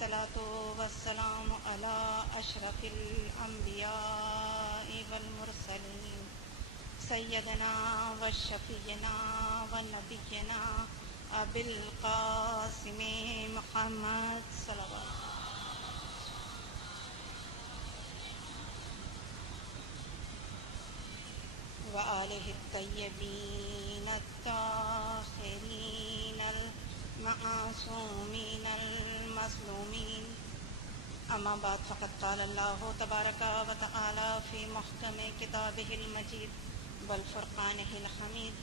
والصلاة والسلام على أشرف الأنبياء والمرسلين سيدنا وشفينا ونبينا أبي القاسم محمد صلوات وآله الطيبين الطاهرين المعصومين المظلومين أما بعد فقد قال الله تبارك وتعالى في محكم كتابه المجيد والفرقانه الحميد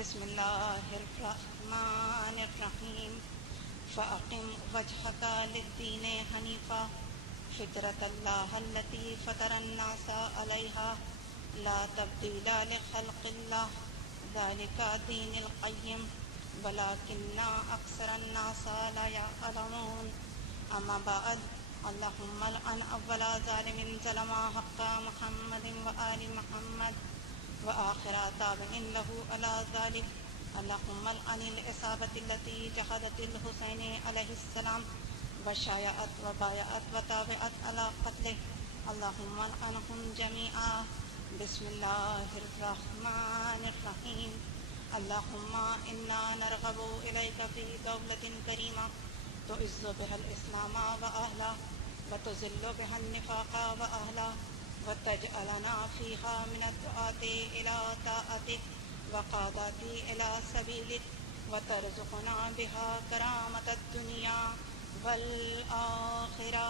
بسم الله الرحمن الرحيم فأقم وجهك للدين حنيفا فطرة الله التي فطر الناس عليها لا تبديل لخلق الله ذلك دين القيم ولكن أكثر الناس لا يعلمون أما بعد اللهم لعن أول ظالم ظلم حق محمد وآل محمد وآخر تابع له على ذلك اللهم لعن الإصابة التي جحدت الحسين عليه السلام وشايعت وبايعت وتابعت على قتله اللهم لعنهم جميعا بسم الله الرحمن الرحيم اللهم إنا نرغب إليك في دولة كريمة تعز بها الإسلام وأهله وتذل بها النفاق وأهله وتجعلنا فيها من الدعاة إلى طاعتك وقادات إلى سبيلك وترزقنا بها كرامة الدنيا والآخرة.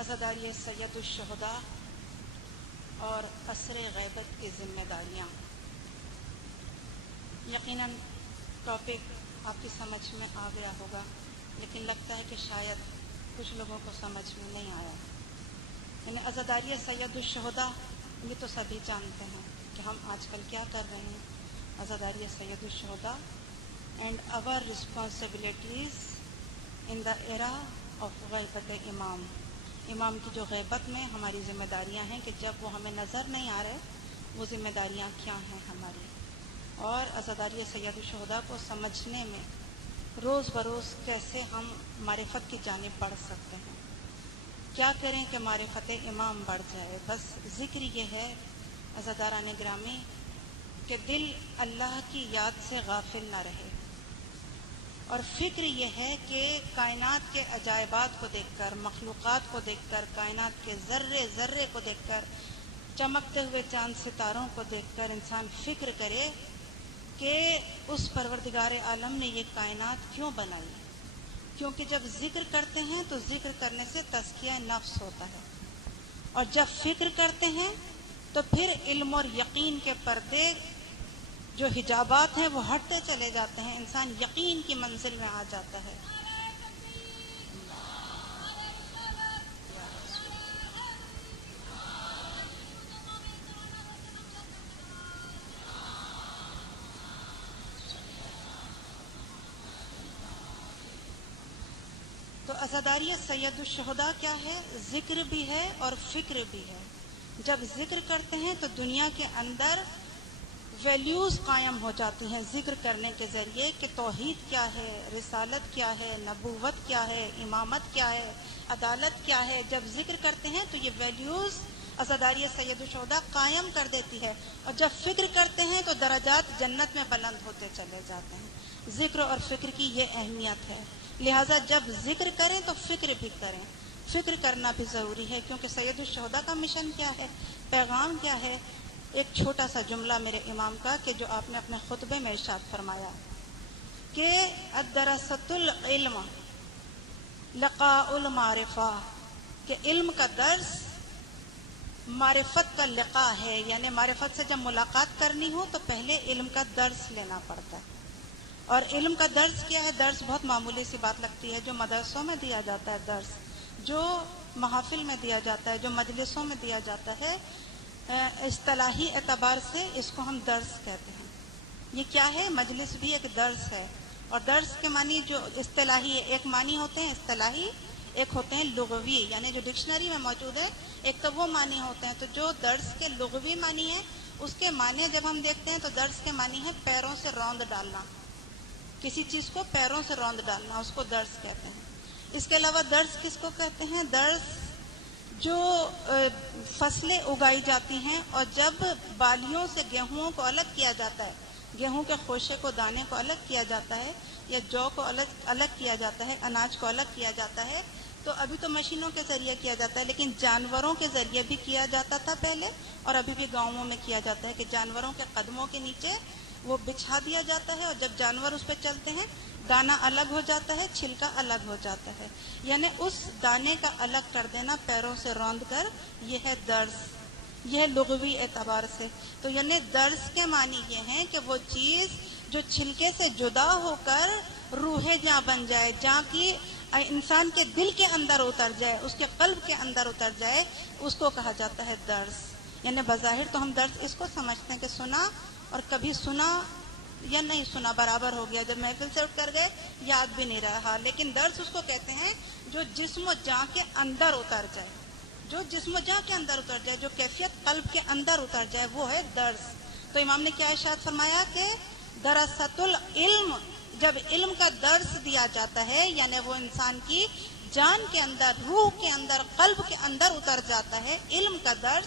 عزاداری سید الشہداء اور عصر غیبت کی ذمہ داریاں. یقیناً ٹاپک آپ کی سمجھ میں آ گیا ہوگا، لیکن لگتا ہے کہ شاید کچھ لوگوں کو سمجھ میں نہیں آیا. یعنی عزاداری سید الشہداء یہ تو سبھی جانتے ہیں کہ ہم آج کل کیا کر رہے ہیں. عزاداری سید الشہداء and our responsibilities in the era of غیبت امام. امام کی جو غیبت میں ہماری ذمہ داریاں ہیں کہ جب وہ ہمیں نظر نہیں آ رہے وہ ذمہ داریاں کیا ہیں ہماری. اور عزاداری سید الشہداء کو سمجھنے میں روز بروز کیسے ہم معرفت کی جانب بڑھ سکتے ہیں، کیا کریں کہ معرفت امام بڑھ جائے. بس ذکر یہ ہے عزاداران گرامی کہ دل اللہ کی یاد سے غافل نہ رہے، اور فکر یہ ہے کہ کائنات کے عجائبات کو دیکھ کر، مخلوقات کو دیکھ کر، کائنات کے ذرے ذرے کو دیکھ کر، چمکتے ہوئے چاند ستاروں کو دیکھ کر انسان فکر کرے کہ اس پروردگار عالم نے یہ کائنات کیوں بنائی. کیونکہ جب ذکر کرتے ہیں تو ذکر کرنے سے تزکیہ نفس ہوتا ہے، اور جب فکر کرتے ہیں تو پھر علم اور یقین کے پردے جو حجابات ہیں وہ ہٹتے چلے جاتے ہیں، انسان یقین کی منزل میں آ جاتا ہے. تو عزاداری سید الشہداء کیا ہے؟ ذکر بھی ہے اور فکر بھی ہے. جب ذکر کرتے ہیں تو دنیا کے اندر ویلیوز قائم ہو جاتی ہیں ذکر کرنے کے ذریعے کہ توحید کیا ہے، رسالت کیا ہے، نبوت کیا ہے، امامت کیا ہے، عدالت کیا ہے. جب ذکر کرتے ہیں تو یہ ویلیوز عزاداری سید الشہداء قائم کر دیتی ہے، اور جب فکر کرتے ہیں تو درجات جنت میں بلند ہوتے چلے جاتے ہیں. ذکر اور فکر کی یہ اہمیت ہے. لہٰذا جب ذکر کریں تو فکر بھی کریں. فکر کرنا بھی ضروری ہے، کیونکہ سید الشہداء کا مشن کیا ہے، پیغام کیا ہے. ایک چھوٹا سا جملہ میرے امام کا کہ جو آپ نے اپنے خطبے میں ارشاد فرمایا کہ الدراسۃ العلم لقاء المعرفہ، کہ علم کا درس معرفت کا لقاء ہے. یعنی معرفت سے جب ملاقات کرنی ہو تو پہلے علم کا درس لینا پڑتا ہے. اور علم کا درس کیا ہے؟ درس بہت معمولی سی بات لگتی ہے، جو مدرسوں میں دیا جاتا ہے درس، جو محافل میں دیا جاتا ہے، جو مجلسوں میں دیا جاتا ہے، اصطلاحی اعتبار سے اس کو ہم درس کہتے ہیں. یہ کیا ہے؟ مجلس بھی ایک درس ہے. اور درس کے معنی جو اصطلاحی، ایک معنی ہوتے ہیں اصطلاحی، ایک ہوتے ہیں لغوی، یعنی جو ڈکشنری میں موجود ہے ایک تو وہ معنی ہوتے ہیں. تو جو درس کے لغوی معنی ہے اس کے معنی جب ہم دیکھتے ہیں تو درس کے معنی ہے پیروں سے روند ڈالنا, کسی چیز کو پیروں سے روند ڈالنا, اس کو درس کہتے ہیں. اس کے علاوہ درس کس کو کہتے ہیں؟ درس جو فصلیں اگائی جاتی ہیں اور جب بالیوں سے گیہوں کو الگ کیا جاتا ہے, گیہوں کے خوشے کو, دانے کو الگ کیا جاتا ہے, یا جو کو الگ کیا جاتا ہے, اناج کو الگ کیا جاتا ہے, تو ابھی تو مشینوں کے ذریعے کیا جاتا ہے, لیکن جانوروں کے ذریعے بھی کیا جاتا تھا پہلے, اور ابھی بھی گاؤں میں کیا جاتا ہے کہ جانوروں کے قدموں کے نیچے وہ بچھا دیا جاتا ہے, اور جب جانور اس پہ چلتے ہیں دانا الگ ہو جاتا ہے, چھلکا الگ ہو جاتا ہے. یعنی اس دانے کا الگ کر دینا پیروں سے روند کر, یہ ہے درس, یہ ہے لغوی اعتبار سے. تو یعنی درس کے معنی یہ ہیں کہ وہ چیز جو چھلکے سے جدا ہو کر روح جاں بن جائے, جاں کی انسان کے دل کے اندر اتر جائے, اس کے قلب کے اندر اتر جائے, اس کو کہا جاتا ہے درس. یعنی بظاہر تو ہم درس اس کو سمجھتے ہیں کہ سنا, اور کبھی سنا یا نہیں سنا برابر ہو گیا, جب محفل سے اٹھ کر گئے یاد بھی نہیں رہا, لیکن درس اس کو کہتے ہیں جو جسم و جاں کے اندر اتر جائے, جو جسم و جاں کے اندر اتر جائے, جو کیفیت قلب کے اندر اتر جائے, وہ ہے درس. تو امام نے کیا ارشاد فرمایا کہ درست العلم, جب علم کا درس دیا جاتا ہے یعنی وہ انسان کی جان کے اندر, روح کے اندر, قلب کے اندر اتر جاتا ہے علم کا درس,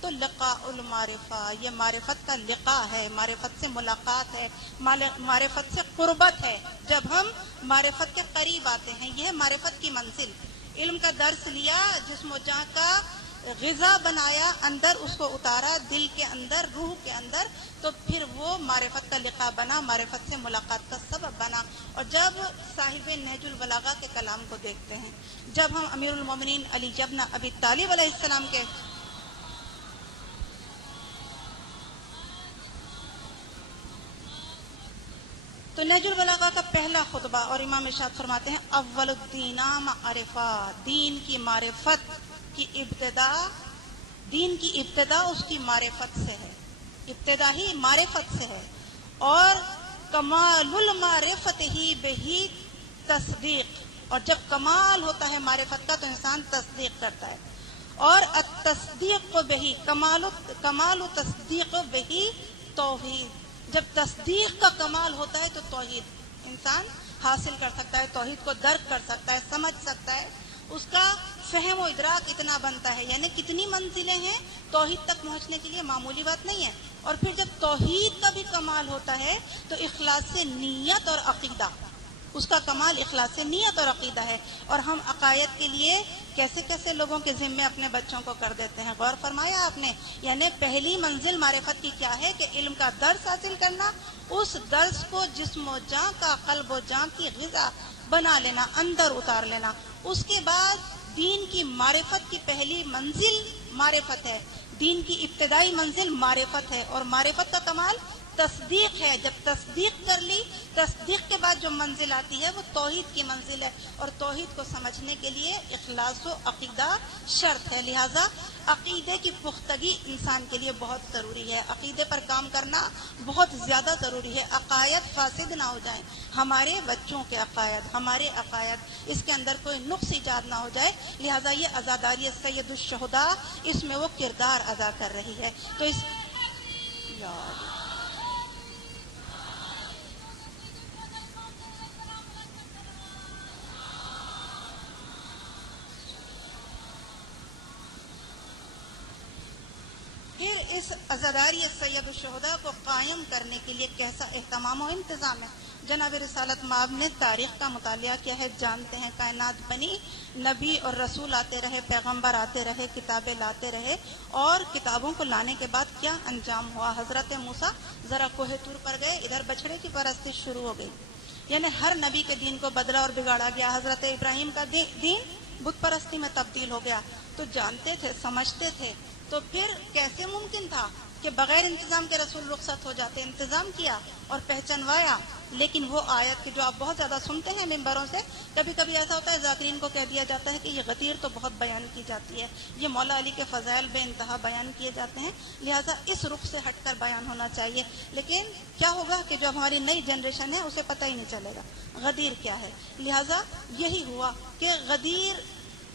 تو لقاء المعرفہ, یہ معرفت کا لقاء ہے, معرفت سے ملاقات ہے, معرفت سے قربت ہے. جب ہم معرفت کے قریب آتے ہیں, یہ ہے معرفت کی منزل. علم کا درس لیا, جسم و جاں کا غذا بنایا, اندر اس کو اتارا, دل کے اندر, روح کے اندر, تو پھر وہ معرفت کا لقاء بنا, معرفت سے ملاقات کا سبب بنا. اور جب صاحب نہج البلاغہ کے کلام کو دیکھتے ہیں, جب ہم امیر المومنین علی ابن ابی طالب علیہ السلام کے تو نہج البلاغہ کا پہلا خطبہ, اور امام ارشاد فرماتے ہیں اول الدین معرفہ, دین کی معرفت کی ابتدا, دین کی ابتدا اس کی معرفت سے ہے, ابتدا ہی معرفت سے ہے. اور کمال المعرفت ہی بہی تصدیق, اور جب کمال ہوتا ہے معرفت کا تو انسان تصدیق کرتا ہے. اور التصدیق بہی کمال تصدیق بہی توحید, جب تصدیق کا کمال ہوتا ہے تو توحید انسان حاصل کر سکتا ہے, توحید کو درک کر سکتا ہے, سمجھ سکتا ہے, اس کا فہم و ادراک اتنا بنتا ہے. یعنی کتنی منزلیں ہیں توحید تک پہنچنے کے لیے, معمولی بات نہیں ہے. اور پھر جب توحید کا بھی کمال ہوتا ہے تو اخلاص نیت اور عقیدہ, اس کا کمال اخلاص نیت اور عقیدہ ہے. اور ہم عقائد کے لیے کیسے کیسے لوگوں کے ذمے اپنے بچوں کو کر دیتے ہیں, غور فرمایا آپ نے. یعنی پہلی منزل معرفت کی کیا ہے کہ علم کا درس حاصل کرنا, اس درس کو جسم و جاں کا, قلب و جاں کی غذا بنا لینا, اندر اتار لینا. اس کے بعد دین کی معرفت کی پہلی منزل معرفت ہے, دین کی ابتدائی منزل معرفت ہے, اور معرفت کا کمال تصدیق ہے. جب تصدیق کر لی, تصدیق کے بعد جو منزل آتی ہے وہ توحید کی منزل ہے, اور توحید کو سمجھنے کے لیے اخلاص و عقیدہ شرط ہے. لہذا عقیدے کی پختگی انسان کے لیے بہت ضروری ہے, عقیدے پر کام کرنا بہت زیادہ ضروری ہے. عقائد فاسد نہ ہو جائیں, ہمارے بچوں کے عقائد, ہمارے عقائد, اس کے اندر کوئی نقص ایجاد نہ ہو جائے. لہذا یہ عزاداری سید الشہداء, اس میں وہ کردار ادا کر رہی ہے. تو اس پھر اس عزاداری سید الشہداء کو قائم کرنے کے لیے کیسا اہتمام و انتظام ہے. جناب رسالت مآب نے تاریخ کا مطالعہ کیا ہے, جانتے ہیں کائنات بنی, نبی اور رسول آتے رہے, پیغمبر آتے رہے, کتابیں لاتے رہے, اور کتابوں کو لانے کے بعد کیا انجام ہوا. حضرت موسیٰ ذرا کوہ طور پر گئے, ادھر بچڑے کی پرستی شروع ہو گئی. یعنی ہر نبی کے دین کو بدلا اور بگاڑا گیا. حضرت ابراہیم کا دین بت پرستی میں تبدیل ہو گیا. تو جانتے تھے, سمجھتے تھے, تو پھر کیسے ممکن تھا کہ بغیر انتظام کے رسول رخصت ہو جاتے. انتظام کیا اور پہچانوایا. لیکن وہ آیت کہ جو آپ بہت زیادہ سنتے ہیں ممبروں سے, کبھی کبھی ایسا ہوتا ہے ذاکرین کو کہہ دیا جاتا ہے کہ یہ غدیر تو بہت بیان کی جاتی ہے, یہ مولا علی کے فضائل بے انتہا بیان کیے جاتے ہیں, لہٰذا اس رخ سے ہٹ کر بیان ہونا چاہیے. لیکن کیا ہوگا کہ جو ہماری نئی جنریشن ہے اسے پتہ ہی نہیں چلے گا غدیر کیا ہے. لہٰذا یہی ہوا کہ غدیر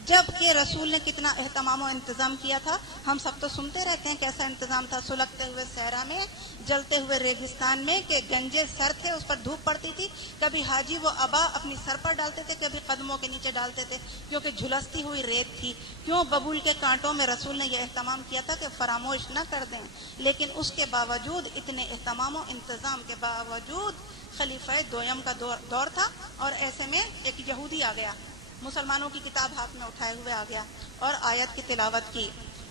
جبکہ رسول نے کتنا اہتمام و انتظام کیا تھا. ہم سب تو سنتے رہتے ہیں کیسا انتظام تھا, سلگتے ہوئے صحرا میں, جلتے ہوئے ریگستان میں, کہ گنجے سر تھے, اس پر دھوپ پڑتی تھی, کبھی حاجی وہ ابا اپنی سر پر ڈالتے تھے, کبھی قدموں کے نیچے ڈالتے تھے, کیونکہ جھلستی ہوئی ریت تھی. کیوں؟ ببول کے کانٹوں میں رسول نے یہ اہتمام کیا تھا کہ فراموش نہ کر دیں. لیکن اس کے باوجود, اتنے اہتمام و انتظام کے باوجود, خلیفہ دویم کا دور تھا, اور ایسے میں ایک یہودی آ گیا, مسلمانوں کی کتاب ہاتھ میں اٹھائے ہوئے آ گیا, اور آیت کی تلاوت کی,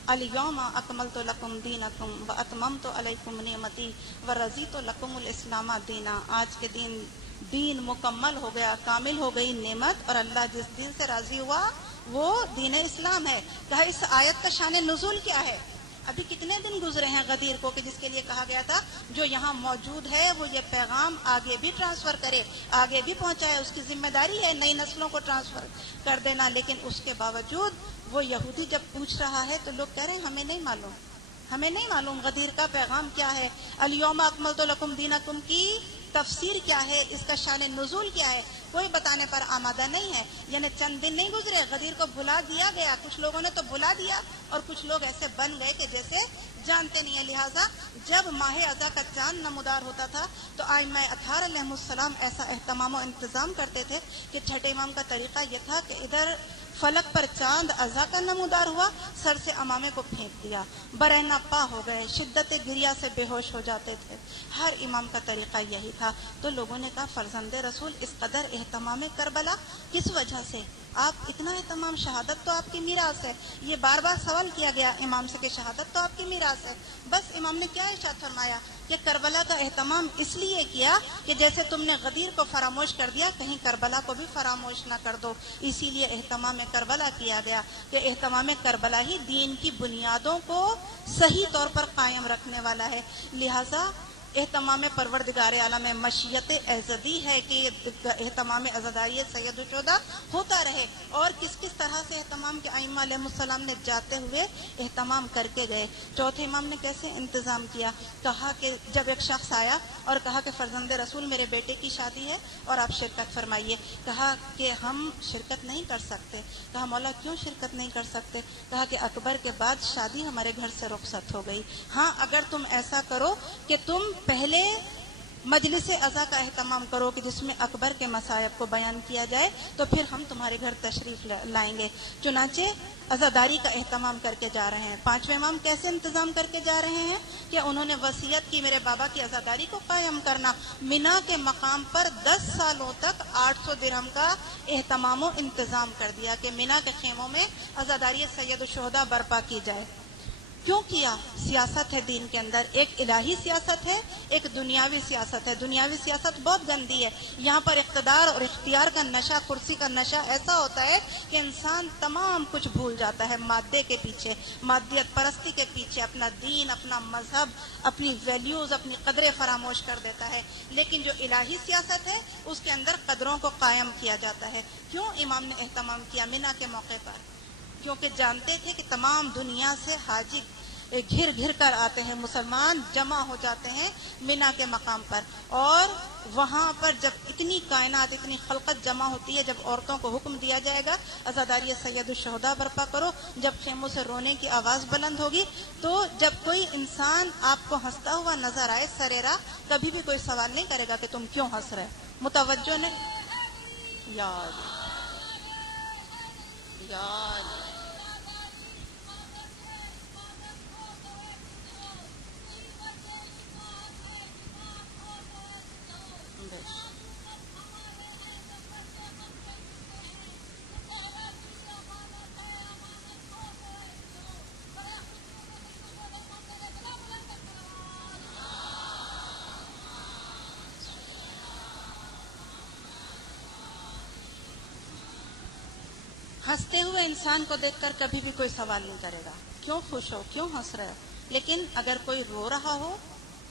الیوم اکملت لکم دینکم واتممت علیکم نعمتی ورضیت لکم الاسلام دینا. آج کے دین مکمل ہو گیا, کامل ہو گئی نعمت, اور اللہ جس دین سے راضی ہوا وہ دین اسلام ہے. کہا اس آیت کا شان نزول کیا ہے؟ ابھی کتنے دن گزرے ہیں غدیر کو کہ جس کے لیے کہا گیا تھا جو یہاں موجود ہے وہ یہ پیغام آگے بھی ٹرانسفر کرے, آگے بھی پہنچائے, اس کی ذمہ داری ہے نئی نسلوں کو ٹرانسفر کر دینا. لیکن اس کے باوجود وہ یہودی جب پوچھ رہا ہے تو لوگ کہہ رہے ہیں ہمیں نہیں معلوم غدیر کا پیغام کیا ہے, الیوم اکملت لکم دینکم کی تفسیر کیا ہے, اس کا شان نزول کیا ہے, کوئی بتانے پر آمادہ نہیں ہے. یعنی چند دن نہیں گزرے, غدیر کو بھلا دیا گیا. کچھ لوگوں نے تو بھلا دیا, اور کچھ لوگ ایسے بن گئے کہ جیسے جانتے نہیں ہیں. لہٰذا جب ماہ اذا کا چاند نمودار ہوتا تھا تو ائمہ اطہار علیہ السلام ایسا اہتمام و انتظام کرتے تھے کہ چھٹے امام کا طریقہ یہ تھا کہ ادھر فلک پر چاند اذا کا نمودار ہوا, سر سے امامے کو پھینک دیا, برہنہ پا ہو گئے, شدت گریا سے بے ہوش ہو جاتے تھے. ہر امام کا طریقہ یہی تھا. تو لوگوں نے کہا فرزند رسول اس قدر اہتمام کربلا کس وجہ سے؟ آپ اتنا اہتمام, شہادت تو آپ کی میراث ہے. یہ بار بار سوال کیا گیا امام سے کہ شہادت تو آپ کی میراث ہے. بس امام نے کیا ارشاد فرمایا کہ کربلا کا اہتمام اس لیے کیا کہ جیسے تم نے غدیر کو فراموش کر دیا, کہیں کربلا کو بھی فراموش نہ کر دو. اسی لیے اہتمام کربلا کیا گیا کہ اہتمام کربلا ہی دین کی بنیادوں کو صحیح طور پر قائم رکھنے والا ہے. لہذا اہتمام پروردگار عالم مشیت ایزدی ہے کہ اہتمام عزاداری سید الشہداء ہوتا رہے. اور کس کس طرح سے اہتمام کے ائمہ علیہ السلام نے جاتے ہوئے اہتمام کر کے گئے. چوتھے امام نے کیسے انتظام کیا؟ کہا کہ جب ایک شخص آیا اور کہا کہ فرزند رسول میرے بیٹے کی شادی ہے اور آپ شرکت فرمائیے. کہا کہ ہم شرکت نہیں کر سکتے. کہا مولا کیوں شرکت نہیں کر سکتے؟ کہا کہ اکبر کے بعد شادی ہمارے گھر سے رخصت ہو گئی. ہاں اگر تم ایسا کرو کہ تم پہلے مجلس عزا کا اہتمام کرو کہ جس میں اکبر کے مصائب کو بیان کیا جائے تو پھر ہم تمہارے گھر تشریف لائیں گے. چنانچہ عزاداری کا اہتمام کر کے جا رہے ہیں. پانچویں امام کیسے انتظام کر کے جا رہے ہیں کہ انہوں نے وصیت کی میرے بابا کی عزاداری کو قائم کرنا. مینا کے مقام پر 10 سالوں تک 800 درہم کا اہتمام و انتظام کر دیا کہ مینا کے خیموں میں عزاداری سید الشہداء برپا کی جائے. کیوں کیا؟ سیاست ہے دین کے اندر, ایک الہی سیاست ہے, ایک دنیاوی سیاست ہے. دنیاوی سیاست بہت گندی ہے. یہاں پر اقتدار اور اختیار کا نشہ, کرسی کا نشہ ایسا ہوتا ہے کہ انسان تمام کچھ بھول جاتا ہے مادے کے پیچھے, مادیت پرستی کے پیچھے اپنا دین, اپنا مذہب, اپنی ویلیوز, اپنی قدریں فراموش کر دیتا ہے. لیکن جو الہی سیاست ہے اس کے اندر قدروں کو قائم کیا جاتا ہے. کیوں امام نے اہتمام کیا مینا کے موقع پر؟ کیونکہ جانتے تھے کہ تمام دنیا سے حاجی گھر گھر کر آتے ہیں, مسلمان جمع ہو جاتے ہیں مینا کے مقام پر. اور وہاں پر جب اتنی کائنات, اتنی خلقت جمع ہوتی ہے, جب عورتوں کو حکم دیا جائے گا عزاداری سید الشہداء برپا کرو, جب خیموں سے رونے کی آواز بلند ہوگی, تو جب کوئی انسان آپ کو ہنستا ہوا نظر آئے سریرا, کبھی بھی کوئی سوال نہیں کرے گا کہ تم کیوں ہنس رہے, متوجہ نے یاد ہنستے ہوئے انسان کو دیکھ کر کبھی بھی کوئی سوال نہیں کرے گا کیوں خوش ہو, کیوں ہنس رہے ہو. لیکن اگر کوئی رو رہا ہو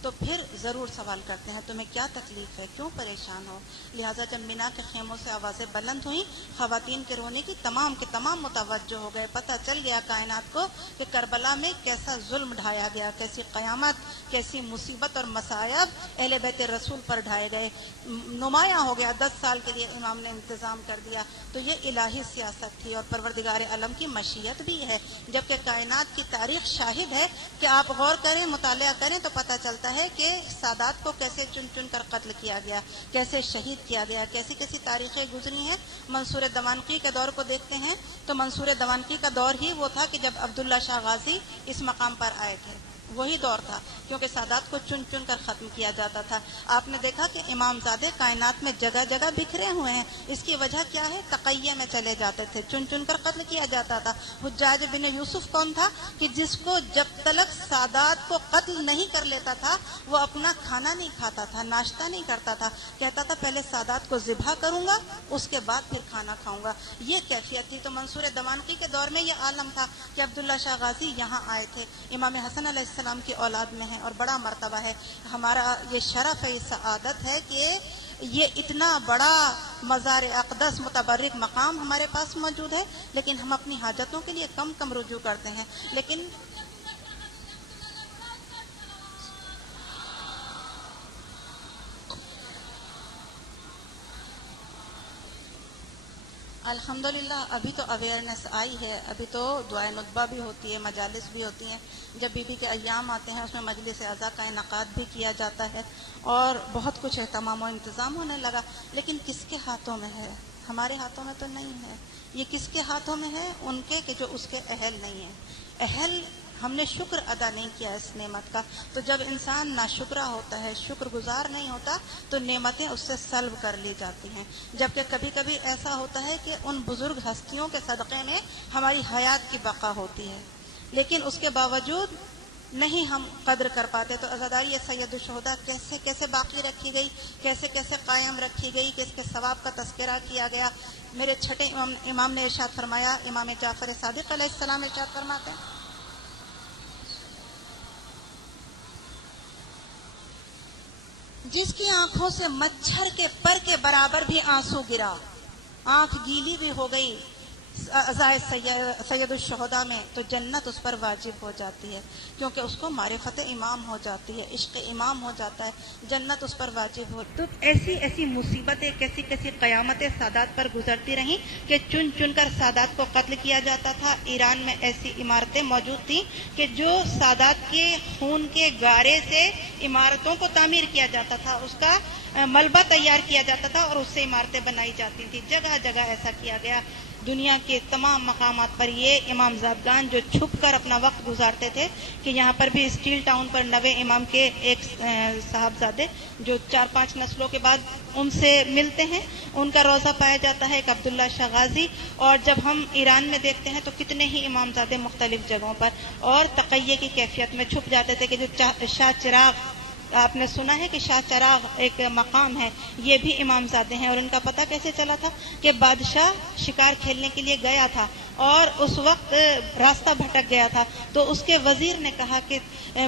تو پھر ضرور سوال کرتے ہیں تمہیں کیا تکلیف ہے، کیوں پریشان ہو. لہٰذا جب مینا کے خیموں سے آوازیں بلند ہوئیں، خواتین کے رونے کی تمام کے تمام متوجہ ہو گئے. پتہ چل گیا کائنات کو کہ کربلا میں کیسا ظلم ڈھایا گیا، کیسی قیامت، کیسی مصیبت اور مصائب اہل بیت رسول پر ڈھائے گئے. نمایاں ہو گیا، 10 سال کے لیے امام نے انتظام کر دیا. تو یہ الہی سیاست تھی اور پروردگار عالم کی مشیت بھی ہے، جبکہ کائنات کی تاریخ شاہد ہے کہ آپ غور کریں، مطالعہ کریں تو پتہ چلتا ہے کہ سادات کو کیسے چن چن کر قتل کیا گیا، کیسے شہید کیا گیا، کیسی کیسی تاریخیں گزری ہیں. منصور دوانقی کے دور کو دیکھتے ہیں تو منصور دوانقی کا دور ہی وہ تھا کہ جب عبداللہ شاہ غازی اس مقام پر آئے تھے، وہی دور تھا، کیونکہ سادات کو چن چن کر ختم کیا جاتا تھا. آپ نے دیکھا کہ امام زادے کائنات میں جگہ جگہ بکھرے ہوئے ہیں. اس کی وجہ کیا ہے؟ تقیہ میں چلے جاتے تھے، چن چن کر قتل کیا جاتا تھا. حجاج بن یوسف کون تھا کہ جس کو جب تلک سادات کو قتل نہیں کر لیتا تھا وہ اپنا کھانا نہیں کھاتا تھا، ناشتہ نہیں کرتا تھا، کہتا تھا پہلے سادات کو ذبح کروں گا اس کے بعد پھر کھانا کھاؤں گا. یہ کیفیت تھی. تو منصور دوانقی کے دور میں یہ عالم تھا کہ عبداللہ شاہ غازی یہاں آئے تھے، امام حسن علیہ السلام کی اولاد میں ہیں اور بڑا مرتبہ ہے. ہمارا یہ شرف ہے، یہ سعادت ہے کہ یہ اتنا بڑا مزار اقدس متبرک مقام ہمارے پاس موجود ہے، لیکن ہم اپنی حاجتوں کے لیے کم رجوع کرتے ہیں. لیکن الحمدللہ ابھی تو اویئرنیس آئی ہے، ابھی تو دعائے ندبہ بھی ہوتی ہے، مجالس بھی ہوتی ہیں. جب بی بی کے ایام آتے ہیں اس میں مجلس اعضاء کا انعقاد بھی کیا جاتا ہے اور بہت کچھ اہتمام و انتظام ہونے لگا. لیکن کس کے ہاتھوں میں ہے؟ ہمارے ہاتھوں میں تو نہیں ہے. یہ کس کے ہاتھوں میں ہے؟ ان کے کہ جو اس کے اہل نہیں ہیں. اہل ہم نے شکر ادا نہیں کیا اس نعمت کا. تو جب انسان ناشکرہ ہوتا ہے، شکر گزار نہیں ہوتا، تو نعمتیں اس سے سلب کر لی جاتی ہیں. جبکہ کبھی کبھی ایسا ہوتا ہے کہ ان بزرگ ہستیوں کے صدقے میں ہماری حیات کی بقا ہوتی ہے، لیکن اس کے باوجود نہیں ہم قدر کر پاتے. تو عزاداری سید الشہداء کیسے کیسے باقی رکھی گئی، کیسے کیسے قائم رکھی گئی، کس کے ثواب کا تذکرہ کیا گیا. میرے چھٹے امام نے ارشاد فرمایا، امام جعفر صادق علیہ السلام ارشاد فرماتے ہیں، جس کی آنکھوں سے مچھر کے پر کے برابر بھی آنسو گرا، آنکھ گیلی بھی ہو گئی سید الشہداء میں، تو جنت اس پر واجب ہو جاتی ہے، کیونکہ اس کو معرفت امام ہو جاتی ہے، عشق امام ہو جاتا ہے، جنت اس پر واجب ہو. تو ایسی ایسی مصیبتیں، کیسی کیسی قیامتیں سادات پر گزرتی رہیں کہ چن چن کر سادات کو قتل کیا جاتا تھا. ایران میں ایسی عمارتیں موجود تھیں کہ جو سادات کے خون کے گارے سے عمارتوں کو تعمیر کیا جاتا تھا، اس کا ملبہ تیار کیا جاتا تھا اور اس سے عمارتیں بنائی جاتی تھیں. جگہ جگہ ایسا کیا گیا. دنیا کے تمام مقامات پر یہ امام زادگان جو چھپ کر اپنا وقت گزارتے تھے، کہ یہاں پر بھی اسٹیل ٹاؤن پر 90 امام کے ایک صاحبزادے جو 4-5 نسلوں کے بعد ان سے ملتے ہیں، ان کا روضہ پایا جاتا ہے، ایک عبداللہ شاہ غازی. اور جب ہم ایران میں دیکھتے ہیں تو کتنے ہی امام زادے مختلف جگہوں پر اور تقیہ کی کیفیت میں چھپ جاتے تھے. کہ جو شاہ چراغ، آپ نے سنا ہے کہ شاہ چراغ ایک مقام ہے، یہ بھی امام زادے ہیں. اور ان کا پتہ کیسے چلا تھا؟ کہ بادشاہ شکار کھیلنے کے لیے گیا تھا اور اس وقت راستہ بھٹک گیا تھا، تو اس کے وزیر نے کہا کہ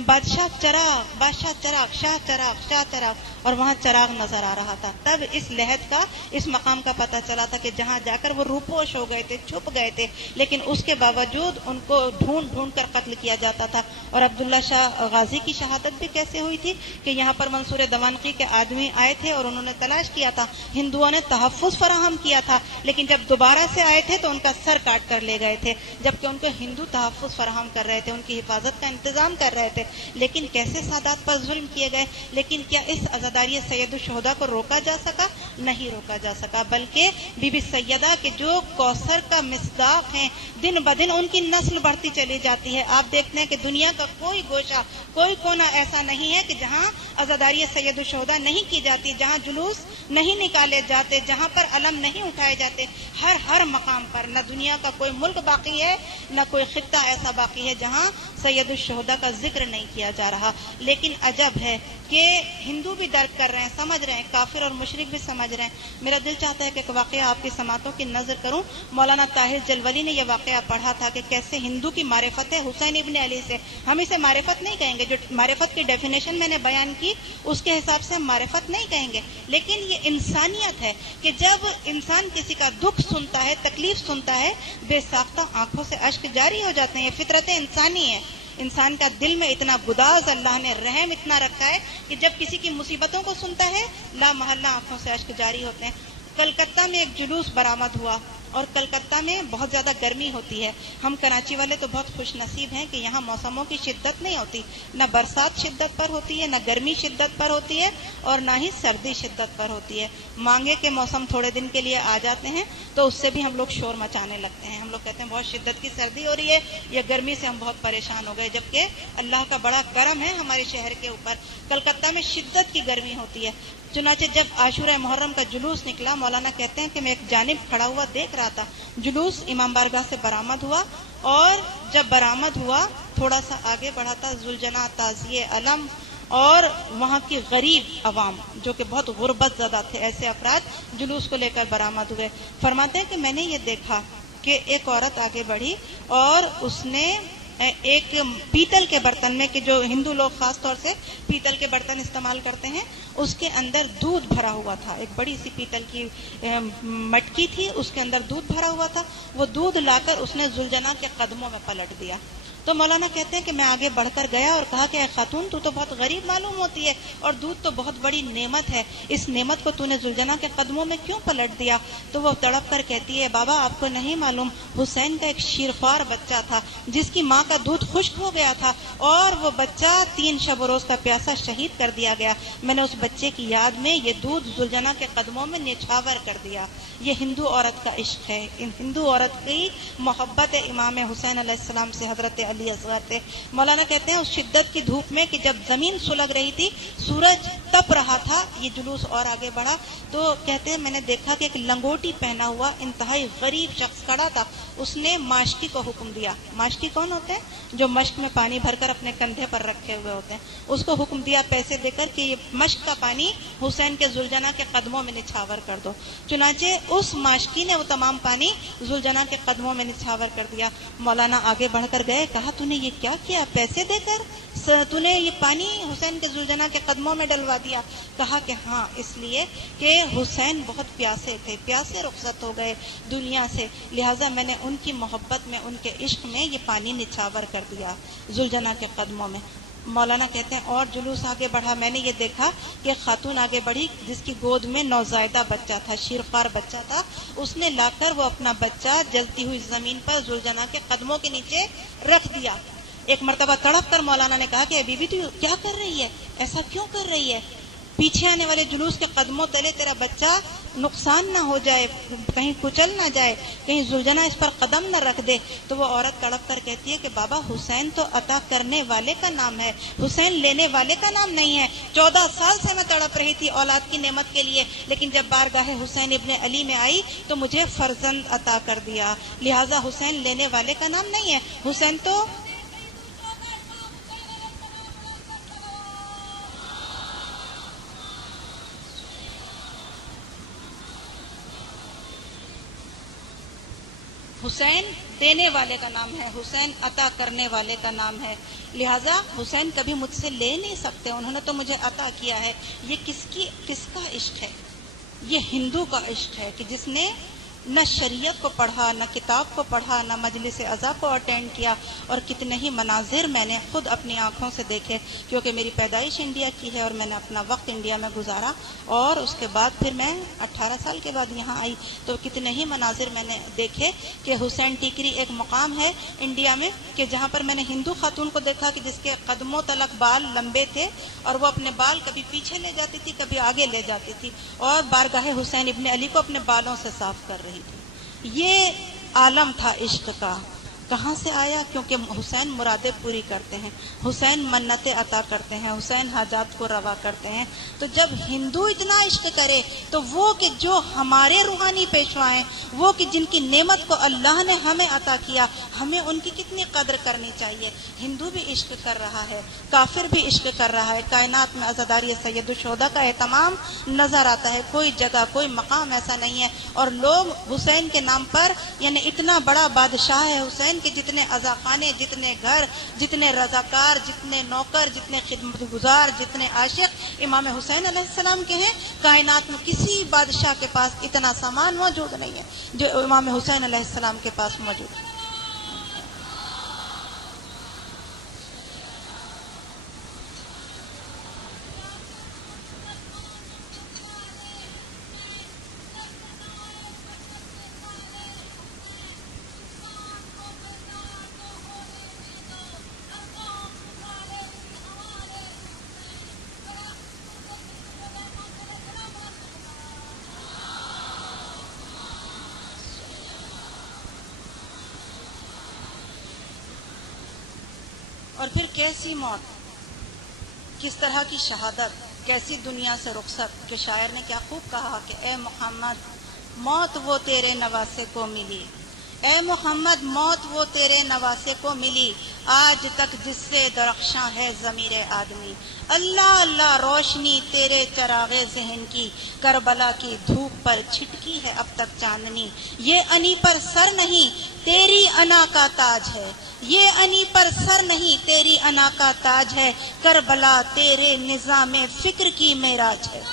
بادشاہ چراغ، بادشاہ چراغ، شاہ چراغ، شاہ چراغ، اور وہاں چراغ نظر آ رہا تھا. تب اس لحد کا، اس مقام کا پتہ چلا تھا کہ جہاں جا کر وہ روپوش ہو گئے تھے، چھپ گئے تھے، لیکن اس کے باوجود ان کو ڈھونڈ ڈھونڈ کر قتل کیا جاتا تھا. اور عبداللہ شاہ غازی کی شہادت بھی کیسے ہوئی تھی کہ یہاں پر منصور دوانقی کے آدمی آئے تھے اور انہوں نے تلاش کیا تھا، ہندوؤں نے تحفظ فراہم کیا تھا، لیکن جب دوبارہ سے آئے تھے تو ان کا سر کاٹ کر لے گئے تھے، جبکہ ان کو ہندو تحفظ فراہم کر رہے تھے، ان کی حفاظت کا انتظام کر رہے تھے. لیکن کیسے سادات پر ظلم کیے گئے. لیکن کیا اس عزاداری سید الشہداء کو روکا جا سکا؟ نہیں روکا جا سکا، بلکہ بی بی سیدہ کے جو کوثر کا مصداق ہیں، دن بدن ان کی نسل بڑھتی چلی جاتی ہے. آپ دیکھتے ہیں کہ دنیا کا کوئی گوشہ، کوئی کونا ایسا نہیں ہے کہ جہاں عزاداری سید الشہداء نہیں کی جاتی، جہاں جلوس نہیں نکالے جاتے، جہاں پر علم نہیں اٹھائے جاتے. ہر مقام پر نہ دنیا کا کوئی ملک باقی ہے، نہ کوئی خطہ ایسا باقی ہے جہاں سید الشہداء کا ذکر نہیں کیا جا رہا. لیکن عجب ہے کہ ہندو بھی درک کر رہے ہیں، سمجھ رہے ہیں، کافر اور مشرک بھی سمجھ رہے ہیں. میرا دل چاہتا ہے کہ ایک واقعہ آپ کی سماعتوں کی نظر کروں. مولانا طاہر جلولی نے یہ واقعہ پڑھا تھا کہ کیسے ہندو کی معرفت ہے حسین ابن علی سے. ہم اسے معرفت نہیں کہیں گے، جو معرفت کی ڈیفینیشن میں نے بیان کی اس کے حساب سے ہم معرفت نہیں کہیں گے، لیکن یہ انسانیت ہے کہ جب انسان کسی کا دکھ سنتا ہے، تکلیف سنتا ہے، بے ساختہ آنکھوں سے اشک جاری ہو جاتے ہیں. یہ فطرت انسانی ہے. انسان کا دل میں اتنا گداز اللہ نے رحم اتنا رکھا ہے کہ جب کسی کی مصیبتوں کو سنتا ہے لا محلہ آنکھوں سے اشک جاری ہوتے ہیں. کلکتہ میں ایک جلوس برآمد ہوا اور کلکتہ میں بہت زیادہ گرمی ہوتی ہے. ہم کراچی والے تو بہت خوش نصیب ہیں کہ یہاں موسموں کی شدت نہیں ہوتی، نہ برسات شدت پر ہوتی ہے، نہ گرمی شدت پر ہوتی ہے، اور نہ ہی سردی شدت پر ہوتی ہے. مانگے کے موسم تھوڑے دن کے لیے آ جاتے ہیں تو اس سے بھی ہم لوگ شور مچانے لگتے ہیں. ہم لوگ کہتے ہیں بہت شدت کی سردی ہو رہی ہے، یا گرمی سے ہم بہت پریشان ہو گئے، جبکہ اللہ کا بڑا کرم ہے ہمارے شہر کے اوپر. کلکتہ میں شدت کی گرمی ہوتی ہے. چنانچہ جب عاشورہ محرم کا جلوس نکلا، مولانا کہتے ہیں کہ میں ایک جانب کھڑا ہوا دیکھ رہا تھا. جلوس امام بارگاہ سے برآمد ہوا، اور جب برآمد ہوا تھوڑا سا آگے بڑھا تھا زلجنا، تعزیے، علم اور وہاں کی غریب عوام جو کہ بہت غربت زدہ تھے، ایسے افراد جلوس کو لے کر برآمد ہوئے. فرماتے ہیں کہ میں نے یہ دیکھا کہ ایک عورت آگے بڑھی اور اس نے ایک پیتل کے برتن میں، کہ جو ہندو لوگ خاص طور سے پیتل کے برتن استعمال کرتے ہیں، اس کے اندر دودھ بھرا ہوا تھا. ایک بڑی سی پیتل کی مٹکی تھی، اس کے اندر دودھ بھرا ہوا تھا. وہ دودھ لا کر اس نے زلجنا کے قدموں میں پلٹ دیا. تو مولانا کہتے ہیں کہ میں آگے بڑھ کر گیا اور کہا کہ اے خاتون، تو بہت غریب معلوم ہوتی ہے اور دودھ تو بہت بڑی نعمت ہے، اس نعمت کو تو نے زلجنا کے قدموں میں کیوں پلٹ دیا؟ تو وہ تڑپ کر کہتی ہے بابا آپ کو نہیں معلوم، حسین کا ایک شیرخوار بچہ تھا جس کی ماں کا دودھ خشک ہو گیا تھا، اور وہ بچہ 3 شب و روز کا پیاسا شہید کر دیا گیا. میں نے اس بچے کی یاد میں یہ دودھ زلجنا کے قدموں میں نچھاور کر دیا. یہ ہندو عورت کا عشق ہے. ان ہندو عورت کی محبت امام حسین علیہ السلام سے حضرت علی اصغر تھے. مولانا کہتے ہیں اس شدت کی دھوپ میں کہ جب زمین سلگ رہی تھی، سورج تپ رہا تھا، یہ جلوس اور آگے بڑھا تو کہتے ہیں میں نے دیکھا کہ ایک لنگوٹی پہنا ہوا انتہائی غریب شخص کھڑا تھا. اس نے ماشکی کو حکم دیا. ماشکی کون ہوتے ہیں؟ جو مشک میں پانی بھر کر اپنے کندھے پر رکھے ہوئے ہوتے ہیں. اس کو حکم دیا پیسے دے کر کہ یہ مشک کا پانی حسین کے زلجنا کے قدموں میں نچھاور کر دو. چنانچہ اس ماشکی نے وہ تمام پانی زلجنا کے قدموں میں نچھاور کر دیا. مولانا آگے بڑھ کر گئے، کہا تو نے یہ کیا کیا؟ پیسے دے کر تو نے یہ پانی حسین کے زلجنا کے قدموں میں ڈلوا دیا؟ کہا کہ ہاں، اس لیے کہ حسین بہت پیاسے تھے، پیاسے رخصت ہو گئے دنیا سے، لہٰذا میں نے ان کی محبت میں، ان کے عشق میں یہ پانی نچھاور کر دیا زلجنا کے قدموں میں. مولانا کہتے ہیں اور جلوس آگے بڑھا. میں نے یہ دیکھا کہ خاتون آگے بڑھی جس کی گود میں نوزائیدہ بچہ تھا، شیرخوار بچہ تھا. اس نے لا کر وہ اپنا بچہ جلتی ہوئی زمین پر زلجنا کے قدموں کے نیچے رکھ دیا. ایک مرتبہ تڑپ کر مولانا نے کہا کہ بی بی تو کیا کر رہی ہے، ایسا کیوں کر رہی ہے؟ پیچھے آنے والے جلوس کے قدموں تلے تیرا بچہ نقصان نہ ہو جائے، کہیں کچل نہ جائے، کہیں زلجنا اس پر قدم نہ رکھ دے. تو وہ عورت تڑپ کر کہتی ہے کہ بابا حسین تو عطا کرنے والے کا نام ہے، حسین لینے والے کا نام نہیں ہے. 14 سال سے میں تڑپ رہی تھی اولاد کی نعمت کے لیے، لیکن جب بارگاہ حسین ابن علی میں آئی تو مجھے فرزند عطا کر دیا. لہٰذا حسین لینے والے کا نام نہیں ہے، حسین تو حسین دینے والے کا نام ہے، حسین عطا کرنے والے کا نام ہے. لہٰذا حسین کبھی مجھ سے لے نہیں سکتے، انہوں نے تو مجھے عطا کیا ہے. یہ کس کا عشق ہے؟ یہ ہندو کا عشق ہے کہ جس نے نہ شریعت کو پڑھا، نہ کتاب کو پڑھا، نہ مجلس عزا کو اٹینڈ کیا. اور کتنے ہی مناظر میں نے خود اپنی آنکھوں سے دیکھے، کیونکہ میری پیدائش انڈیا کی ہے اور میں نے اپنا وقت انڈیا میں گزارا، اور اس کے بعد پھر میں 18 سال کے بعد یہاں آئی. تو کتنے ہی مناظر میں نے دیکھے کہ حسین ٹیکری ایک مقام ہے انڈیا میں کہ جہاں پر میں نے ہندو خاتون کو دیکھا کہ جس کے قدموں تلک بال لمبے تھے، اور وہ اپنے بال کبھی پیچھے لے جاتی تھی، کبھی آگے لے جاتی تھی، اور بارگاہ حسین ابن علی کو اپنے بالوں سے صاف کر رہی تھی. یہ عالم تھا عشق کا. کہاں سے آیا؟ کیونکہ حسین مرادیں پوری کرتے ہیں، حسین منتیں عطا کرتے ہیں، حسین حاجات کو روا کرتے ہیں. تو جب ہندو اتنا عشق کرے تو وہ کہ جو ہمارے روحانی پیشوا ہیں، وہ کہ جن کی نعمت کو اللہ نے ہمیں عطا کیا، ہمیں ان کی کتنی قدر کرنی چاہیے. ہندو بھی عشق کر رہا ہے، کافر بھی عشق کر رہا ہے. کائنات میں عزاداری سید الشہداء کا اہتمام نظر آتا ہے. کوئی جگہ، کوئی مقام ایسا نہیں ہے. اور لوگ حسین کے نام پر، یعنی اتنا بڑا بادشاہ ہے حسین، حسین کے جتنے عزاخانے، جتنے گھر، جتنے رضاکار، جتنے نوکر، جتنے خدمت گزار، جتنے عاشق امام حسین علیہ السلام کے ہیں، کائنات میں کسی بادشاہ کے پاس اتنا سامان موجود نہیں ہے جو امام حسین علیہ السلام کے پاس موجود ہے۔ اور پھر کیسی موت، کس طرح کی شہادت، کیسی دنیا سے رخصت کہ شاعر نے کیا خوب کہا کہ اے محمد موت وہ تیرے نواسے کو ملی، اے محمد موت وہ تیرے نواسے کو ملی، آج تک جس سے درخشاں ہے ضمیر آدمی، اللہ اللہ روشنی تیرے چراغ ذہن کی، کربلا کی دھوپ پر چھٹکی ہے اب تک چاندنی، یہ انی پر سر نہیں تیری انا کا تاج ہے، یہ انی پر سر نہیں تیری انا کا تاج ہے، کربلا تیرے نظام فکر کی معراج ہے۔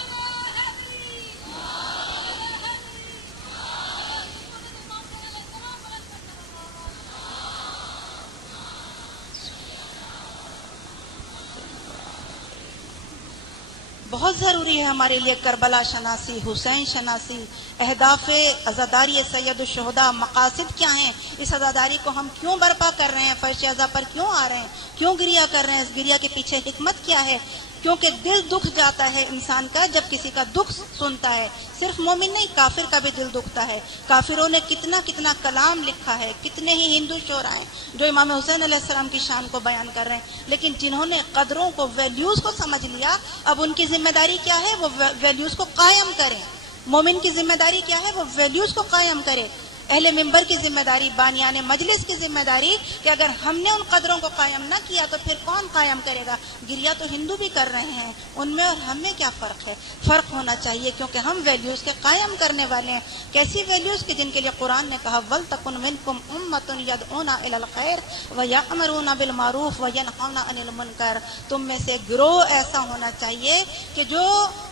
بہت ضروری ہے ہمارے لیے کربلا شناسی، حسین شناسی، اہداف عزاداری سید الشہداء، مقاصد کیا ہیں، اس عزاداری کو ہم کیوں برپا کر رہے ہیں، فرش عزا پر کیوں آ رہے ہیں، کیوں گریا کر رہے ہیں، اس گریا کے پیچھے حکمت کیا ہے، کیونکہ دل دکھ جاتا ہے انسان کا جب کسی کا دکھ سنتا ہے، صرف مومن نہیں کافر کا بھی دل دکھتا ہے۔ کافروں نے کتنا کتنا کلام لکھا ہے، کتنے ہی ہندو شعراء ہیں جو امام حسین علیہ السلام کی شان کو بیان کر رہے ہیں، لیکن جنہوں نے قدروں کو، ویلیوز کو سمجھ لیا، اب ان کی ذمہ داری کیا ہے، وہ ویلیوز کو قائم کریں۔ مومن کی ذمہ داری کیا ہے، وہ ویلیوز کو قائم کرے۔ اہل منبر کی ذمہ داری، بانیان مجلس کی ذمہ داری کہ اگر ہم نے ان قدروں کو قائم نہ کیا تو پھر کون قائم کرے گا؟ گریا تو ہندو بھی کر رہے ہیں، ان میں اور ہم میں کیا فرق ہے؟ فرق ہونا چاہیے کیونکہ ہم ویلیوز کے قائم کرنے والے ہیں۔ کیسی ویلیوز کہ جن کے لیے قرآن نے کہا وَلْتَكُنْ مِنْكُمْ أُمَّةٌ يَدْعُونَ إِلَى الْخَيْرِ وَيَأْمُرُونَ بِالْمَعْرُوفِ وَيَنْهَوْنَ عَنِ الْمُنكَرِ، تم میں سے گروہ ایسا ہونا چاہیے کہ جو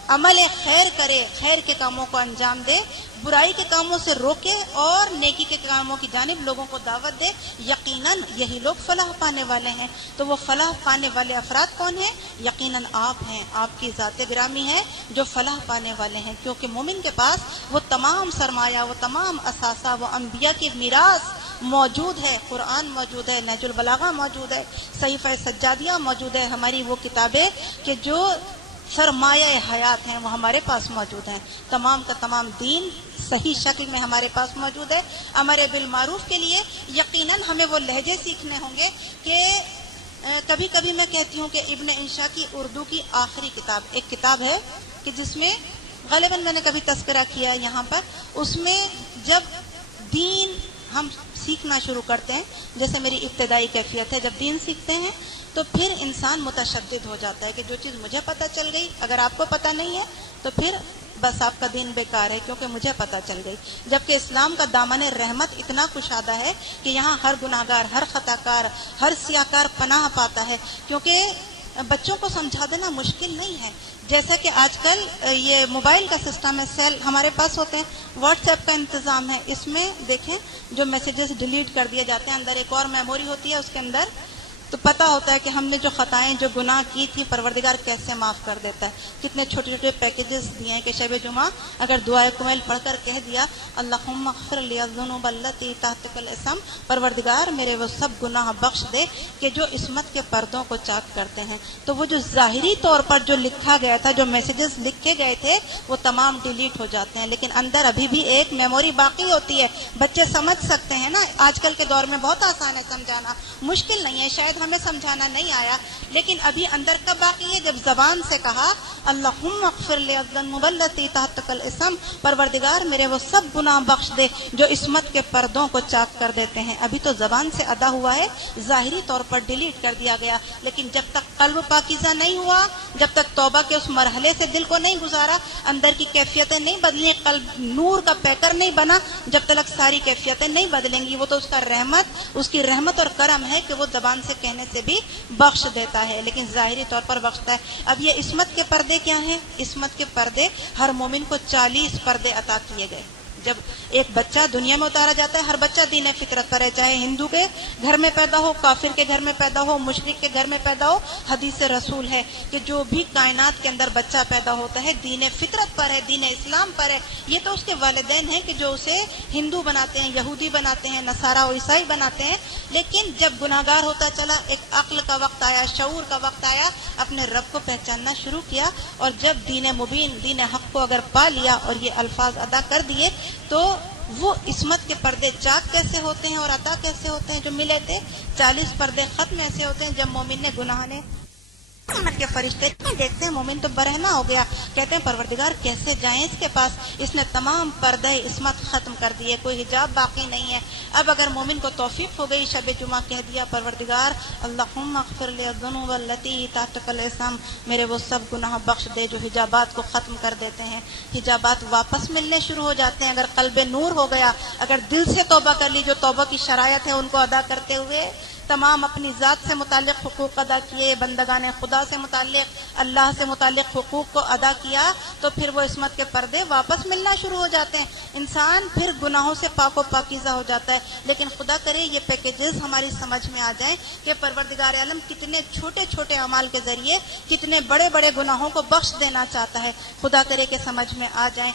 عمل خیر کرے، خیر کے کاموں کو انجام دے، برائی کے کاموں سے روکے اور نیکی کے کاموں کی جانب لوگوں کو دعوت دے۔ یقیناً یہی لوگ فلاح پانے والے ہیں۔ تو وہ فلاح پانے والے افراد کون ہیں؟ یقیناً آپ ہیں، آپ کی ذات گرامی ہے جو فلاح پانے والے ہیں، کیونکہ مومن کے پاس وہ تمام سرمایہ، وہ تمام اثاثہ، وہ انبیاء کی میراث موجود ہے۔ قرآن موجود ہے، نہج البلاغہ موجود ہے، صحیفہ سجادیہ موجود ہے، ہماری وہ کتابیں کہ جو سرمایہ حیات ہیں وہ ہمارے پاس موجود ہیں۔ تمام کا تمام دین صحیح شکل میں ہمارے پاس موجود ہے۔ امر بالمعروف کے لیے یقیناً ہمیں وہ لہجے سیکھنے ہوں گے کہ کبھی کبھی میں کہتی ہوں کہ ابن انشا کی اردو کی آخری کتاب ایک کتاب ہے کہ جس میں غالباً میں نے کبھی تذکرہ کیا ہے یہاں پر، اس میں جب دین ہم سیکھنا شروع کرتے ہیں، جیسے میری ابتدائی کیفیت ہے، جب دین سیکھتے ہیں تو پھر انسان متشدد ہو جاتا ہے کہ جو چیز مجھے پتہ چل گئی اگر آپ کو پتہ نہیں ہے تو پھر بس آپ کا دین بیکار ہے کیونکہ مجھے پتہ چل گئی۔ جبکہ اسلام کا دامن رحمت اتنا کشادہ ہے کہ یہاں ہر گناہگار، ہر خطاکار، ہر سیاکار پناہ پاتا ہے، کیونکہ بچوں کو سمجھا دینا مشکل نہیں ہے۔ جیسا کہ آج کل یہ موبائل کا سسٹم ہے، سیل ہمارے پاس ہوتے ہیں، واٹس ایپ کا انتظام ہے، اس میں دیکھیں جو میسیجز ڈیلیٹ کر دیے جاتے ہیں، اندر ایک اور میموری ہوتی ہے، اس کے اندر تو پتہ ہوتا ہے کہ ہم نے جو خطائیں، جو گناہ کی تھی، پروردگار کیسے معاف کر دیتا ہے۔ کتنے چھوٹے چھوٹے پیکیجز دیے ہیں کہ شب جمعہ اگر دعائے کمیل پڑھ کر کہہ دیا اللہم اغفر لی الذنوب التی تحت الاسم، پروردگار میرے وہ سب گناہ بخش دے کہ جو عصمت کے پردوں کو چاک کرتے ہیں، تو وہ جو ظاہری طور پر جو لکھا گیا تھا، جو میسیجز لکھے گئے تھے، وہ تمام ڈیلیٹ ہو جاتے ہیں، لیکن اندر ابھی بھی ایک میموری باقی ہوتی ہے۔ بچے سمجھ سکتے ہیں نا، آج کل کے دور میں بہت آسان ہے سمجھانا، مشکل نہیں ہے، شاید ہمیں سمجھانا نہیں آیا، لیکن ابھی اندر کب باقی ہے؟ جب زبان سے کہا اللہم اغفر لی الذنوب التی تحتک الاسم، پروردگار میرے وہ سب گناہ بخش دے جو عصمت کے پردوں کو چاک کر دیتے ہیں۔ ابھی تو زبان سے ادا ہوا ہے، ظاہری طور پر ڈیلیٹ کر دیا گیا، لیکن جب تک قلب پاکیزہ نہیں ہوا، جب تک توبہ کے اس مرحلے سے دل کو نہیں گزارا، اندر کی کیفیتیں نہیں بدلی، قلب نور کا پیکر نہیں بنا، جب تک ساری کیفیتیں نہیں بدلیں گی، وہ تو اس کا رحمت، اس کی رحمت اور کرم ہے کہ وہ زبان سے کہنے سے بھی بخش دیتا ہے، لیکن ظاہری طور پر بخشتا ہے۔ اب یہ عصمت کے پردے کیا ہیں؟ عصمت کے پردے، ہر مومن کو 40 پردے عطا کیے گئے۔ جب ایک بچہ دنیا میں اتارا جاتا ہے، ہر بچہ دین فطرت پر ہے، چاہے ہندو کے گھر میں پیدا ہو، کافر کے گھر میں پیدا ہو، مشرک کے گھر میں پیدا ہو، حدیث رسول ہے کہ جو بھی کائنات کے اندر بچہ پیدا ہوتا ہے دین فطرت پر ہے، دین اسلام پر ہے۔ یہ تو اس کے والدین ہیں کہ جو اسے ہندو بناتے ہیں، یہودی بناتے ہیں، نصارہ و عیسائی بناتے ہیں، لیکن جب گناہگار ہوتا چلا، ایک عقل کا وقت آیا، شعور کا وقت آیا، اپنے رب کو پہچاننا شروع کیا، اور جب دین مبین، دین حق کو اگر پا لیا اور یہ الفاظ ادا کر دیے، تو وہ عصمت کے پردے چاک کیسے ہوتے ہیں اور عطا کیسے ہوتے ہیں جو ملے تھے؟ 40 پردے ختم ایسے ہوتے ہیں جب مومن نے گناہ نے رحمت کے فرشتے دیکھتے ہیں، مومن تو برہنا ہو گیا، کہتے ہیں پروردگار کیسے جائیں اس کے پاس، اس نے تمام پردے عصمت ختم کر دیے، کوئی حجاب باقی نہیں ہے۔ اب اگر مومن کو توفیق ہو گئی، شب جمعہ کہہ دیا پروردگار اللہم اغفر لی الذنوب التی تحتک الاسم، میرے وہ سب گناہ بخش دے جو حجابات کو ختم کر دیتے ہیں، حجابات واپس ملنے شروع ہو جاتے ہیں۔ اگر قلب نور ہو گیا، اگر دل سے توبہ کر لی، جو توبہ کی شرائط ہے ان کو ادا کرتے ہوئے تمام اپنی ذات سے متعلق حقوق ادا کیے، بندگان خدا سے متعلق، اللہ سے متعلق حقوق کو ادا کیا، تو پھر وہ عصمت کے پردے واپس ملنا شروع ہو جاتے ہیں، انسان پھر گناہوں سے پاک و پاکیزہ ہو جاتا ہے۔ لیکن خدا کرے یہ پیکیجز ہماری سمجھ میں آ جائیں کہ پروردگار عالم کتنے چھوٹے چھوٹے اعمال کے ذریعے کتنے بڑے بڑے گناہوں کو بخش دینا چاہتا ہے، خدا کرے کہ سمجھ میں آ جائیں۔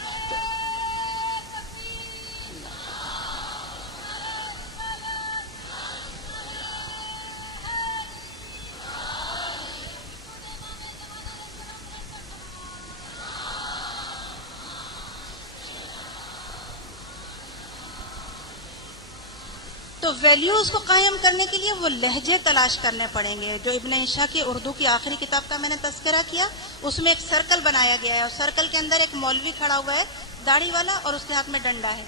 تو ویلیوز کو قائم کرنے کے لیے وہ لہجے تلاش کرنے پڑیں گے۔ جو ابن عشاء کی اردو کی آخری کتاب کا میں نے تذکرہ کیا، اس میں ایک سرکل بنایا گیا ہے، اور سرکل کے اندر ایک مولوی کھڑا ہوا ہے داڑھی والا، اور اس کے ہاتھ میں ڈنڈا ہے،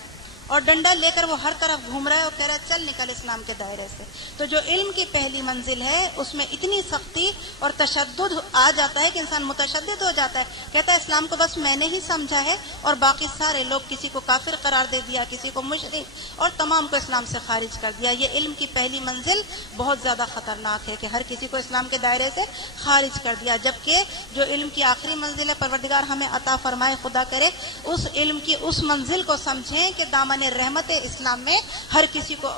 اور ڈنڈا لے کر وہ ہر طرف گھوم رہا ہے اور کہہ رہا ہے چل نکل اسلام کے دائرے سے۔ تو جو علم کی پہلی منزل ہے اس میں اتنی سختی اور تشدد آ جاتا ہے کہ انسان متشدد ہو جاتا ہے، کہتا ہے اسلام کو بس میں نے ہی سمجھا ہے اور باقی سارے لوگ، کسی کو کافر قرار دے دیا، کسی کو مشرک، اور تمام کو اسلام سے خارج کر دیا۔ یہ علم کی پہلی منزل بہت زیادہ خطرناک ہے کہ ہر کسی کو اسلام کے دائرے سے خارج کر دیا، جبکہ جو علم کی آخری منزل ہے پروردگار ہمیں عطا فرمائے، خدا کرے اس علم کی اس منزل کو سمجھیں کہ دامن رحمت اسلام میں ہر کسی کو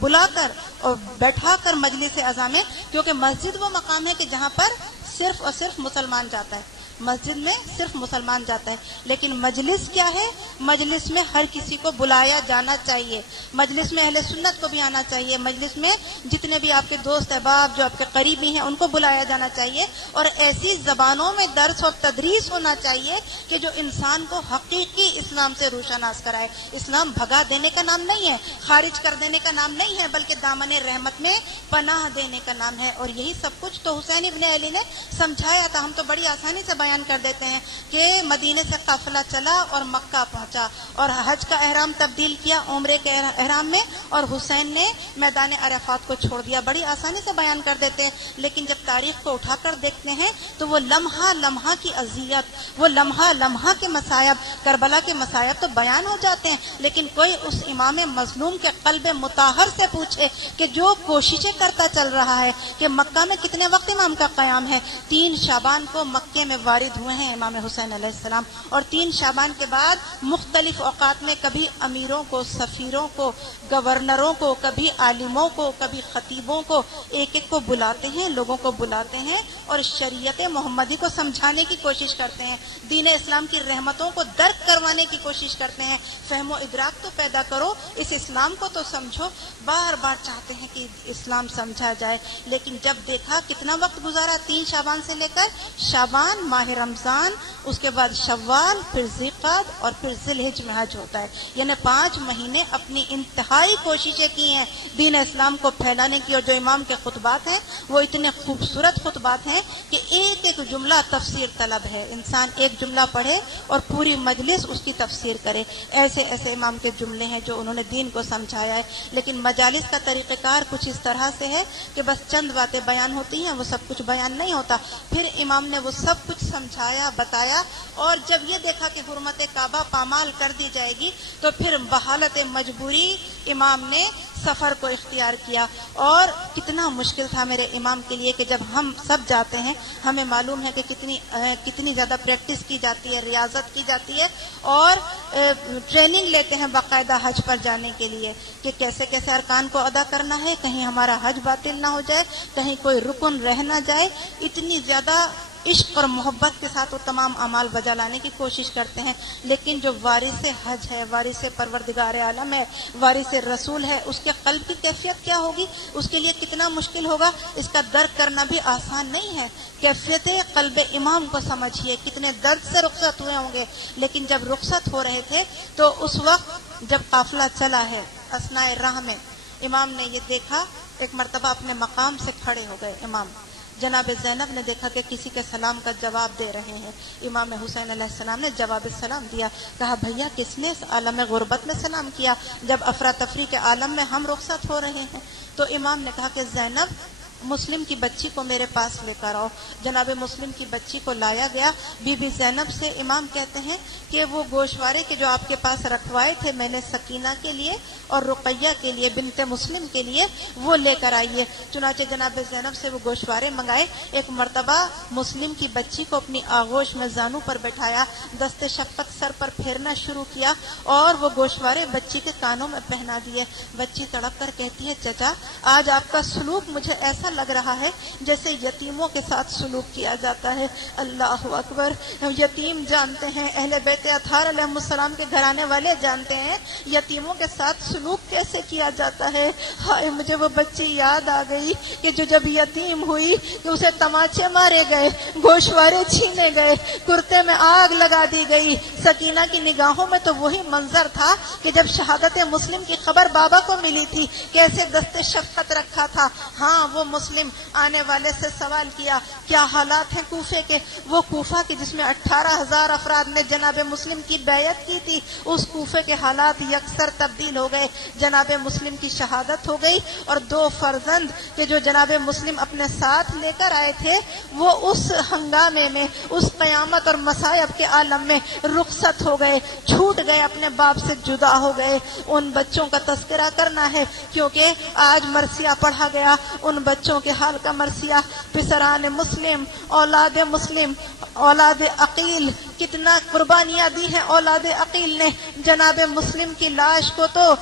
بلا کر اور بیٹھا کر مجلس اعظم میں، کیونکہ مسجد وہ مقام ہے کہ جہاں پر صرف اور صرف مسلمان جاتا ہے، مسجد میں صرف مسلمان جاتا ہے، لیکن مجلس کیا ہے؟ مجلس میں ہر کسی کو بلایا جانا چاہیے، مجلس میں اہل سنت کو بھی آنا چاہیے، مجلس میں جتنے بھی آپ کے دوست احباب جو آپ کے قریبی ہیں ان کو بلایا جانا چاہیے، اور ایسی زبانوں میں درس اور تدریس ہونا چاہیے کہ جو انسان کو حقیقی اسلام سے روشناس کرائے۔ اسلام بھگا دینے کا نام نہیں ہے، خارج کر دینے کا نام نہیں ہے، بلکہ دامن رحمت میں پناہ دینے کا نام ہے، اور یہی سب کچھ تو حسین ابن علی نے سمجھایا تھا۔ ہم تو بڑی آسانی سے بیان کر دیتے ہیں کہ مدینے سے قافلہ چلا اور مکہ پہنچا، اور حج کا احرام تبدیل کیا عمرے کے احرام میں، اور حسین نے میدان عرفات کو چھوڑ دیا، بڑی آسانی سے بیان کر دیتے ہیں، لیکن جب تاریخ کو اٹھا کر دیکھتے ہیں تو وہ لمحہ لمحہ کی اذیت، وہ لمحہ لمحہ کے مصائب، کربلا کے مصائب تو بیان ہو جاتے ہیں، لیکن کوئی اس امام مظلوم کے قلب مطہر سے پوچھے کہ جو کوششیں کرتا چل رہا ہے کہ مکہ میں کتنے وقت امام کا قیام ہے، 3 شعبان کو مکے میں وارد ہوئے ہیں امام حسین علیہ السلام، اور 3 شعبان کے بعد مختلف اوقات میں کبھی امیروں کو، سفیروں کو، گورنروں کو، کبھی عالموں کو، کبھی خطیبوں کو، ایک ایک کو بلاتے ہیں، لوگوں کو بلاتے ہیں اور شریعت محمدی کو سمجھانے کی کوشش کرتے ہیں، دین اسلام کی رحمتوں کو درک کروانے کی کوشش کرتے ہیں، فہم و ادراک تو پیدا کرو، اس اسلام کو تو سمجھو۔ بار بار چاہتے ہیں کہ اسلام سمجھا جائے، لیکن جب دیکھا کتنا وقت گزارا، 3 شعبان سے لے کر شعبان ماہ ماہ رمضان، اس کے بعد شوال، پھر ذیقعد اور پھر ذی الحج میں حج ہوتا ہے. یعنی 5 مہینے اپنی انتہائی کوششیں کی ہیں دین اسلام کو پھیلانے کی. اور جو امام کے خطبات ہیں وہ اتنے خوبصورت خطبات ہیں کہ ایک ایک جملہ تفسیر طلب ہے. انسان ایک جملہ پڑھے اور پوری مجلس اس کی تفسیر کرے. ایسے ایسے امام کے جملے ہیں جو انہوں نے دین کو سمجھایا ہے. لیکن مجالس کا طریقہ کار کچھ اس طرح سے ہے کہ بس چند باتیں بیان ہوتی ہیں، وہ سب کچھ بیان نہیں ہوتا. پھر امام نے وہ سب کچھ سمجھایا، بتایا، اور جب یہ دیکھا کہ حرمت کعبہ پامال کر دی جائے گی تو پھر بحالت مجبوری امام نے سفر کو اختیار کیا. اور کتنا مشکل تھا میرے امام کے لیے کہ جب ہم سب جاتے ہیں ہمیں معلوم ہے کہ کتنی زیادہ پریکٹس کی جاتی ہے، ریاضت کی جاتی ہے، اور ٹریننگ لیتے ہیں باقاعدہ حج پر جانے کے لیے کہ کیسے کیسے ارکان کو ادا کرنا ہے، کہیں ہمارا حج باطل نہ ہو جائے، کہیں کوئی رکن رہ نہ جائے. اتنی زیادہ عشق اور محبت کے ساتھ وہ تمام اعمال بجا لانے کی کوشش کرتے ہیں. لیکن جو وارث حج ہے، وارث پروردگار عالم ہے، وارث رسول ہے، اس کے قلب کی کیفیت کیا ہوگی، اس کے لیے کتنا مشکل ہوگا، اس کا درک کرنا بھی آسان نہیں ہے. کیفیت قلب امام کو سمجھیے، کتنے درد سے رخصت ہوئے ہوں گے. لیکن جب رخصت ہو رہے تھے تو اس وقت جب قافلہ چلا ہے اثناء راہ میں امام نے یہ دیکھا، ایک مرتبہ اپنے مقام سے کھڑے ہو گئے امام. جناب زینب نے دیکھا کہ کسی کے سلام کا جواب دے رہے ہیں. امام حسین علیہ السلام نے جواب سلام دیا. کہا بھیا کس نے اس عالم غربت میں سلام کیا جب افراتفری کے عالم میں ہم رخصت ہو رہے ہیں؟ تو امام نے کہا کہ زینب مسلم کی بچی کو میرے پاس لے کر آؤ. جناب مسلم کی بچی کو لایا گیا. بی بی زینب سے امام کہتے ہیں کہ وہ گوشوارے کے جو آپ کے پاس رکھوائے تھے میں نے سکینہ کے لیے اور رقیہ کے لیے بنت مسلم کے لیے وہ لے کر آئیے. چنانچہ جناب زینب سے وہ گوشوارے منگائے. ایک مرتبہ مسلم کی بچی کو اپنی آغوش میں زانو پر بٹھایا، دست شفقت سر پر پھیرنا شروع کیا اور وہ گوشوارے بچی کے کانوں میں پہنا دیے. بچی تڑپ کر کہتی ہے چچا آج آپ کا سلوک مجھے ایسا لگ رہا ہے جیسے یتیموں کے ساتھ سلوک کیا جاتا ہے. اللہ اکبر. یتیم جانتے ہیں، اہل بیت اطہار علیہ السلام کے گھرانے والے جانتے ہیں یتیموں کے ساتھ سلوک کیسے کیا جاتا ہے. ہائے مجھے وہ بچی یاد آ گئی کہ جو جب یتیم ہوئی کہ اسے تماچے مارے گئے، گوشوارے چھینے گئے، کرتے میں آگ لگا دی گئی. سکینہ کی نگاہوں میں تو وہی منظر تھا کہ جب شہادت مسلم کی خبر بابا کو ملی تھی کیسے دست شفقت رکھا تھا. ہاں وہ مسلم آنے والے سے سوال کیا کیا حالات ہیں کوفے کے. وہ کوفہ کی جس میں 18,000 افراد نے جناب مسلم کی بیعت کی تھی، اس کوفے کے حالات یکسر تبدیل ہو گئے. جناب مسلم کی شہادت ہو گئی اور 2 فرزند کہ جو جناب مسلم اپنے ساتھ لے کر آئے تھے وہ اس ہنگامے میں، اس قیامت اور مصائب کے عالم میں رخصت ہو گئے، چھوٹ گئے، اپنے باپ سے جدا ہو گئے. ان بچوں کا تذکرہ کرنا ہے کیونکہ آج مرثیہ پڑھا گیا. ان بچوں کے حال کا مرثیہ، پسران مسلم، اولاد مسلم، اولاد عقیل، کتنا قربانیاں دی ہیں اولاد عقیل نے. جناب مسلم کی لاش کو تو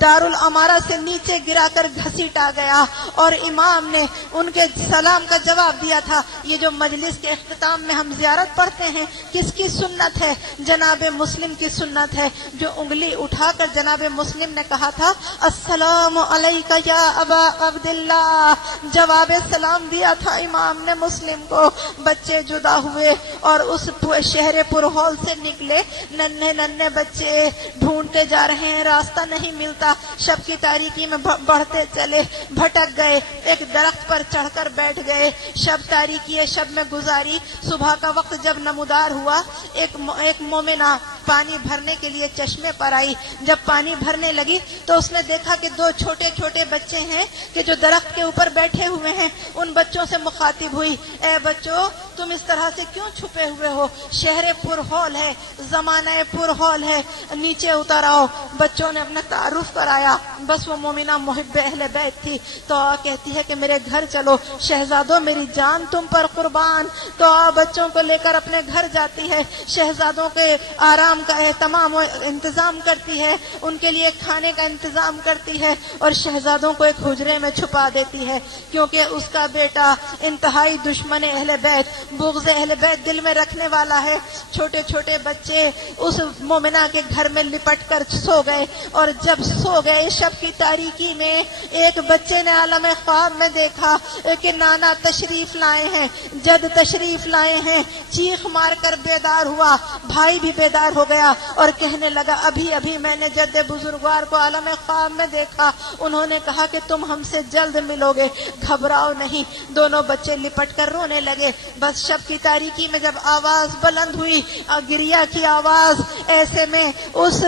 دارالامارہ سے نیچے گرا کر گھسیٹا گیا اور امام نے ان کے سلام کا جواب دیا تھا. یہ جو مجلس کے اختتام میں ہم زیارت پڑھتے ہیں کس کی سنت ہے؟ جناب مسلم کی سنت ہے. جو انگلی اٹھا کر جناب مسلم نے کہا تھا السلام علیکہ یا ابا عبداللہ، جواب سلام دیا تھا امام نے مسلم کو. بچے جدا ہوئے اور اس شہر پرہول سے نکلے. ننھے ننھے بچے ڈھونڈتے جا رہے ہیں، راستہ نہیں ملتا. شب کی تاریکی میں بڑھتے چلے، بھٹک گئے، ایک درخت پر چڑھ کر بیٹھ گئے. شب تاریکی شب میں گزاری. صبح کا وقت جب نمودار ہوا ایک مومنہ پانی بھرنے کے لیے چشمے پر آئی. جب پانی بھرنے لگی تو اس نے دیکھا کہ 2 چھوٹے چھوٹے بچے ہیں کہ جو درخت کے اوپر بیٹھے ہوئے ہیں. ان بچوں سے مخاطب ہوئی، اے بچوں تم اس طرح سے کیوں چھپے ہوئے ہو؟ شہر پرہول ہے، زمانہ پرہول ہے، نیچے اتر آؤ. بچوں نے اپنا تعارف کرایا. بس وہ مومنہ محب اہل بیت تھی تو کہتی ہے کہ میرے گھر چلو شہزادوں، میری جان تم پر قربان. تو بچوں کو لے کر اپنے گھر جاتی ہے. شہزادوں کے آرام آرام کا اہتمام و انتظام کرتی ہے، ان کے لیے کھانے کا انتظام کرتی ہے، اور شہزادوں کو ایک حجرے میں چھپا دیتی ہے، کیونکہ اس کا بیٹا انتہائی دشمن اہل بیت، بغض اہل بیت دل میں رکھنے والا ہے۔ چھوٹے چھوٹے بچے اس مومنہ کے گھر میں لپٹ کر سو گئے، اور جب سو گئے شب کی تاریکی میں ایک بچے نے عالم خواب میں دیکھا کہ نانا تشریف لائے ہیں، جد تشریف لائے ہیں، چیخ مار کر بیدار ہوا، بھائی بھی بیدار ہو گیا اور کہنے لگا ابھی ابھی میں نے جد بزرگوار کو عالم خواب میں دیکھا، انہوں نے کہا کہ تم ہم سے جلد ملو گے، گھبراؤ نہیں۔ دونوں بچے لپٹ کر رونے لگے۔ بس شب کی تاریکی میں جب آواز بلند ہوئی، گریا کی آواز، ایسے میں اس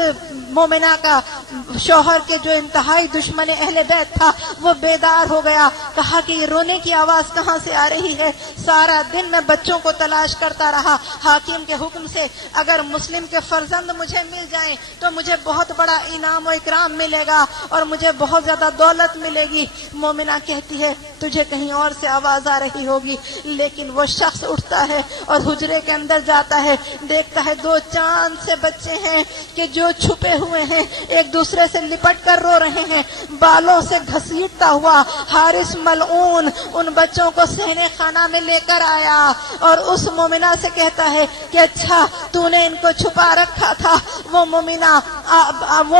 مومنہ کا شوہر کے جو انتہائی دشمن اہل بیت تھا وہ بیدار ہو گیا، کہا کہ یہ رونے کی آواز کہاں سے آ رہی ہے؟ سارا دن میں بچوں کو تلاش کرتا رہا، حاکم کے حکم سے اگر مسلم کے فرزند مجھے مل جائیں تو مجھے بہت بڑا انعام و اکرام ملے گا اور مجھے بہت زیادہ دولت ملے گی۔ مومنہ کہتی ہے تجھے کہیں اور سے آواز آ رہی ہوگی، لیکن وہ شخص اٹھتا ہے اور حجرے کے اندر جاتا ہے، دیکھتا ہے دو چاند سے بچے ہیں کہ جو چھپے ہوئے ہیں ایک دوسرے سے لپٹ کر رو رہے ہیں، بالوں سے گھسیٹتا ہوا حارث ملعون ان بچوں کو صحن خانہ میں لے کر آیا اور اس مومنہ سے کہتا ہے کہ اچھا تو نے ان کو چھپا رکھا تھا۔ وہ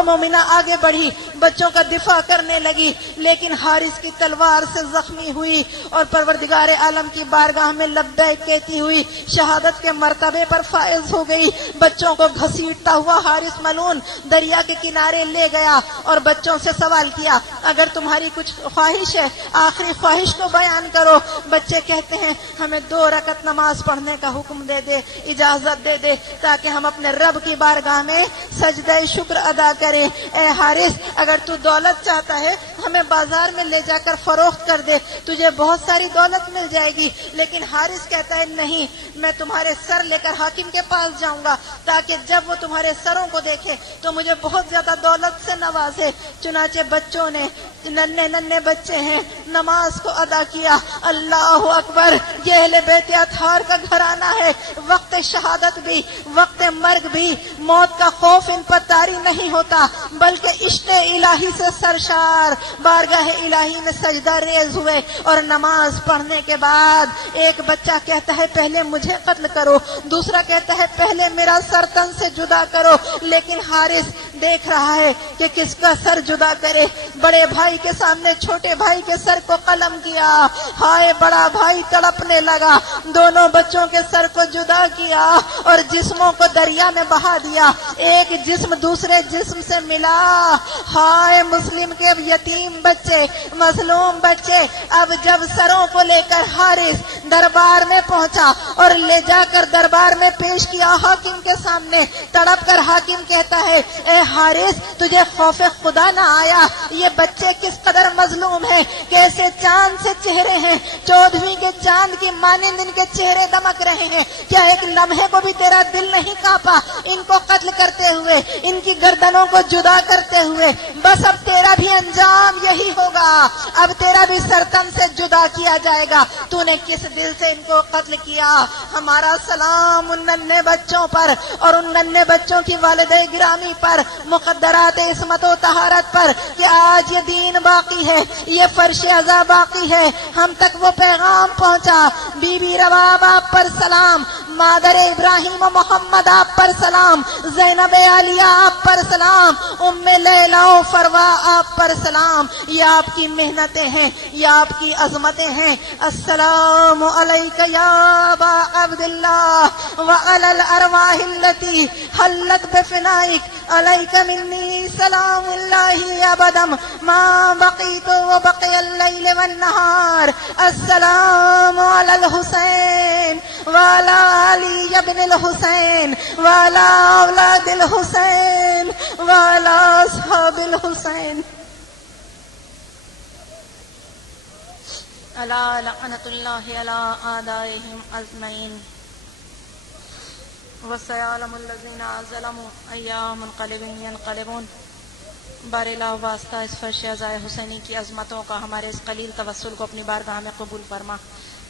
مومنہ آگے بڑھی، بچوں کا دفاع کرنے لگی، لیکن حارث کی تلوار سے زخمی ہوئی اور پروردگار عالم کی بارگاہ میں لبیک کہتی ہوئی شہادت کے مرتبے پر فائز ہو گئی۔ بچوں کو گھسیٹتا ہوا حارث ملعون دریا کے کنارے لے گیا اور بچوں سے سوال کیا اگر تمہاری کچھ خواہش ہے آخری خواہش کو بیان کرو۔ بچے کہتے ہیں ہمیں 2 رکعت نماز پڑھنے کا حکم دے دے، اجازت دے دے تاکہ ہم اپنے رب کی بارگاہ میں سجدہ شکر ادا کریں۔ اے حارث اگر تو دولت چاہتا ہے ہمیں بازار میں لے جا کر فروخت کر دے، تجھے بہت ساری دولت مل جائے گی۔ لیکن حارث کہتا ہے نہیں، میں تمہارے سر لے کر حاکم کے پاس جاؤں گا تاکہ جب وہ تمہارے سروں کو دیکھے تو مجھے بہت زیادہ دولت سے نوازے۔ چنانچہ بچوں نے، ننھے بچے ہیں، نماز کو ادا کیا۔ اللہ اکبر، یہ اہل بیت اطہار کا گھرانہ ہے۔ وقت شہادت بھی، وقت مرگ بھی موت کا خوف ان پر طاری نہیں ہوتا، بلکہ عشق الہی سے سرشار بارگاہ الہی میں سجدہ ریز ہوئے۔ اور نماز پڑھنے کے بعد ایک بچہ کہتا ہے پہلے مجھے قتل کرو، دوسرا کہتا ہے پہلے میرا سر تن سے جدا کرو، لیکن حارث دیکھ رہا ہے کہ کس کا سر جدا کرے۔ بڑے بھائی کے سامنے چھوٹے بھائی کے سر کو قلم کیا، ہائے بڑا بھائی تڑپنے لگا، دونوں بچوں کے سر کو جدا کیا اور جسموں کو دریا میں بہا دیا۔ ایک جسم دوسرے جسم سے ملا، ہائے مسلم کے یتیم بچے، مظلوم بچے۔ اب جب سروں کو لے کر حارث دربار میں پہنچا اور لے جا کر دربار میں پیش کیا حاکم کے سامنے، تڑپ کر حاکم کہتا ہے اے حارث تجھے خوف خدا نہ آیا؟ یہ بچے کس قدر مظلوم ہیں، کیسے چاند سے چہرے ہیں، 14ویں کے چاند کی مانند ان کے چہرے دمک رہے ہیں، کیا ایک لمحے کو بھی تیرا دل نہیں کانپا ان کو قتل کرتے ہوئے، ان کی گردنوں کو جدا کرتے ہوئے؟ بس اب تیرا بھی انجام یہی ہوگا، اب تیرا بھی سرتن سے جدا کیا جائے گا۔ تو نے کس دل سے ان کو قتل کیا؟ ہمارا سلام ان ننھے بچوں پر اور ان ننھے بچوں کی والدہ گرامی پر، مقدرات عصمت و طہارت پر کہ آج یہ دین باقی ہے، یہ فرش عزا باقی ہے، ہم تک وہ پیغام پہنچا۔ بی بی رواب آپ پر سلام، مادر ابراہیم و محمد آپ پر سلام، زینب عالیہ آپ پر سلام، ام لیلا و فروا آپ پر سلام۔ یہ آپ کی محنتیں ہیں، یہ آپ کی عظمتیں ہیں۔ السلام علیک یا ابا عبداللہ وعلی الارواح التي حلت بفنائک، علیک منی سلام اللہ ابدا ما بقیت وبقی اللیل والنہار۔ السلام علی الحسین وعلی علی ابن الحسین وعلی اولاد الحسین وعلی اصحاب الحسین۔ الا لعنت اللہ علی اعدائہم اجمعین وسيعلم الذين ظلموا أيام منقلب ينقلبون۔ بار الہ واسطہ اس فرش عزائے حسینی کی عظمتوں کا ہمارے اس قلیل توسل کو اپنی بارگاہ میں قبول فرما۔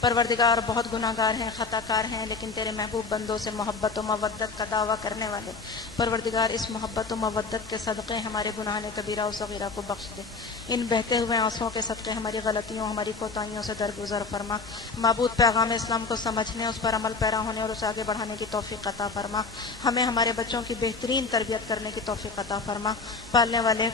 پروردگار بہت گناہ گار ہیں، خطا کار ہیں، لیکن تیرے محبوب بندوں سے محبت و مودت کا دعویٰ کرنے والے پروردگار اس محبت و مودت کے صدقے ہمارے گناہان کبیرہ و صغیرہ کو بخش دے. ان بہتے ہوئے آنسوؤں کے صدقے ہماری غلطیوں، ہماری کوتاہیوں سے درگزر فرما. معبود پیغام اسلام کو سمجھنے، اس پر عمل پیرا ہونے اور اسے آگے بڑھانے کی توفیق عطا فرما. ہمیں ہمارے بچوں کی بہترین تربیت کرنے کی توفیق عطا فرما. پالنے والے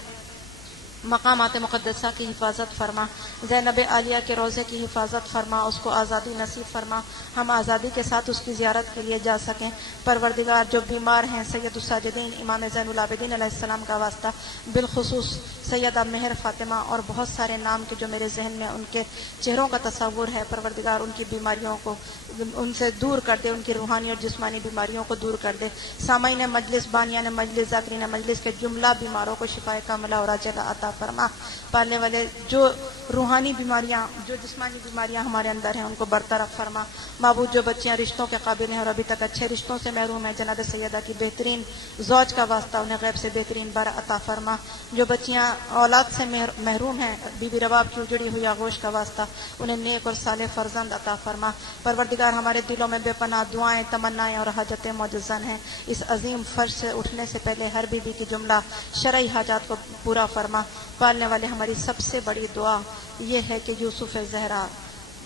مقامات مقدسہ کی حفاظت فرما. زینب عالیہ کے روضے کی حفاظت فرما، اس کو آزادی نصیب فرما، ہم آزادی کے ساتھ اس کی زیارت کے لیے جا سکیں. پروردگار جو بیمار ہیں سید الساجدین امام زین العابدین علیہ السلام کا واسطہ، بالخصوص سیدہ مہر فاطمہ اور بہت سارے نام کے جو میرے ذہن میں ان کے چہروں کا تصور ہے، پروردگار ان کی بیماریوں کو ان سے دور کر دے، ان کی روحانی اور جسمانی بیماریوں کو دور کر دے. سامعین مجلس، بانیان مجلس، ذاکرین مجلس کے جملہ بیماروں کو شفائے کاملہ اور عاجلہ عطا فرما. پالنے والے جو روحانی بیماریاں، جو جسمانی بیماریاں ہمارے اندر ہیں ان کو برطرف فرما. معبود جو بچیاں رشتوں کے قابل ہیں اور ابھی تک اچھے رشتوں سے محروم ہیں، جناب سیدہ کی بہترین زوج کا واسطہ انہیں غیب سے بہترین بار عطا فرما. جو بچیاں اولاد سے محروم ہیں، بی بی رباب کی اجڑی ہوئی آغوش کا واسطہ انہیں نیک اور صالح فرزند عطا فرما. پروردگار ہمارے دلوں میں بے پناہ دعائیں، تمنائیں اور حاجتیں موجزن ہیں. اس عظیم فرش سے اٹھنے سے پہلے ہر بی بی کی جملہ شرعی حاجات کو پورا فرما. پالنے والے ہماری سب سے بڑی دعا یہ ہے کہ یوسف زہرا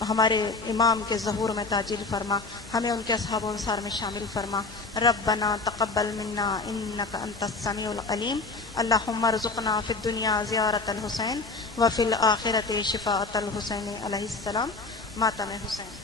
ہمارے امام کے ظہور میں تاجیل فرما، ہمیں ان کے اصحاب و انصار میں شامل فرما. ربنا تقبل منا انک انت السمیع العلیم. اللہم ارزقنا فی الدنیا زیارت الحسین وفی الآخرۃ شفاعۃ الحسین علیہ السلام. ماتم حسین.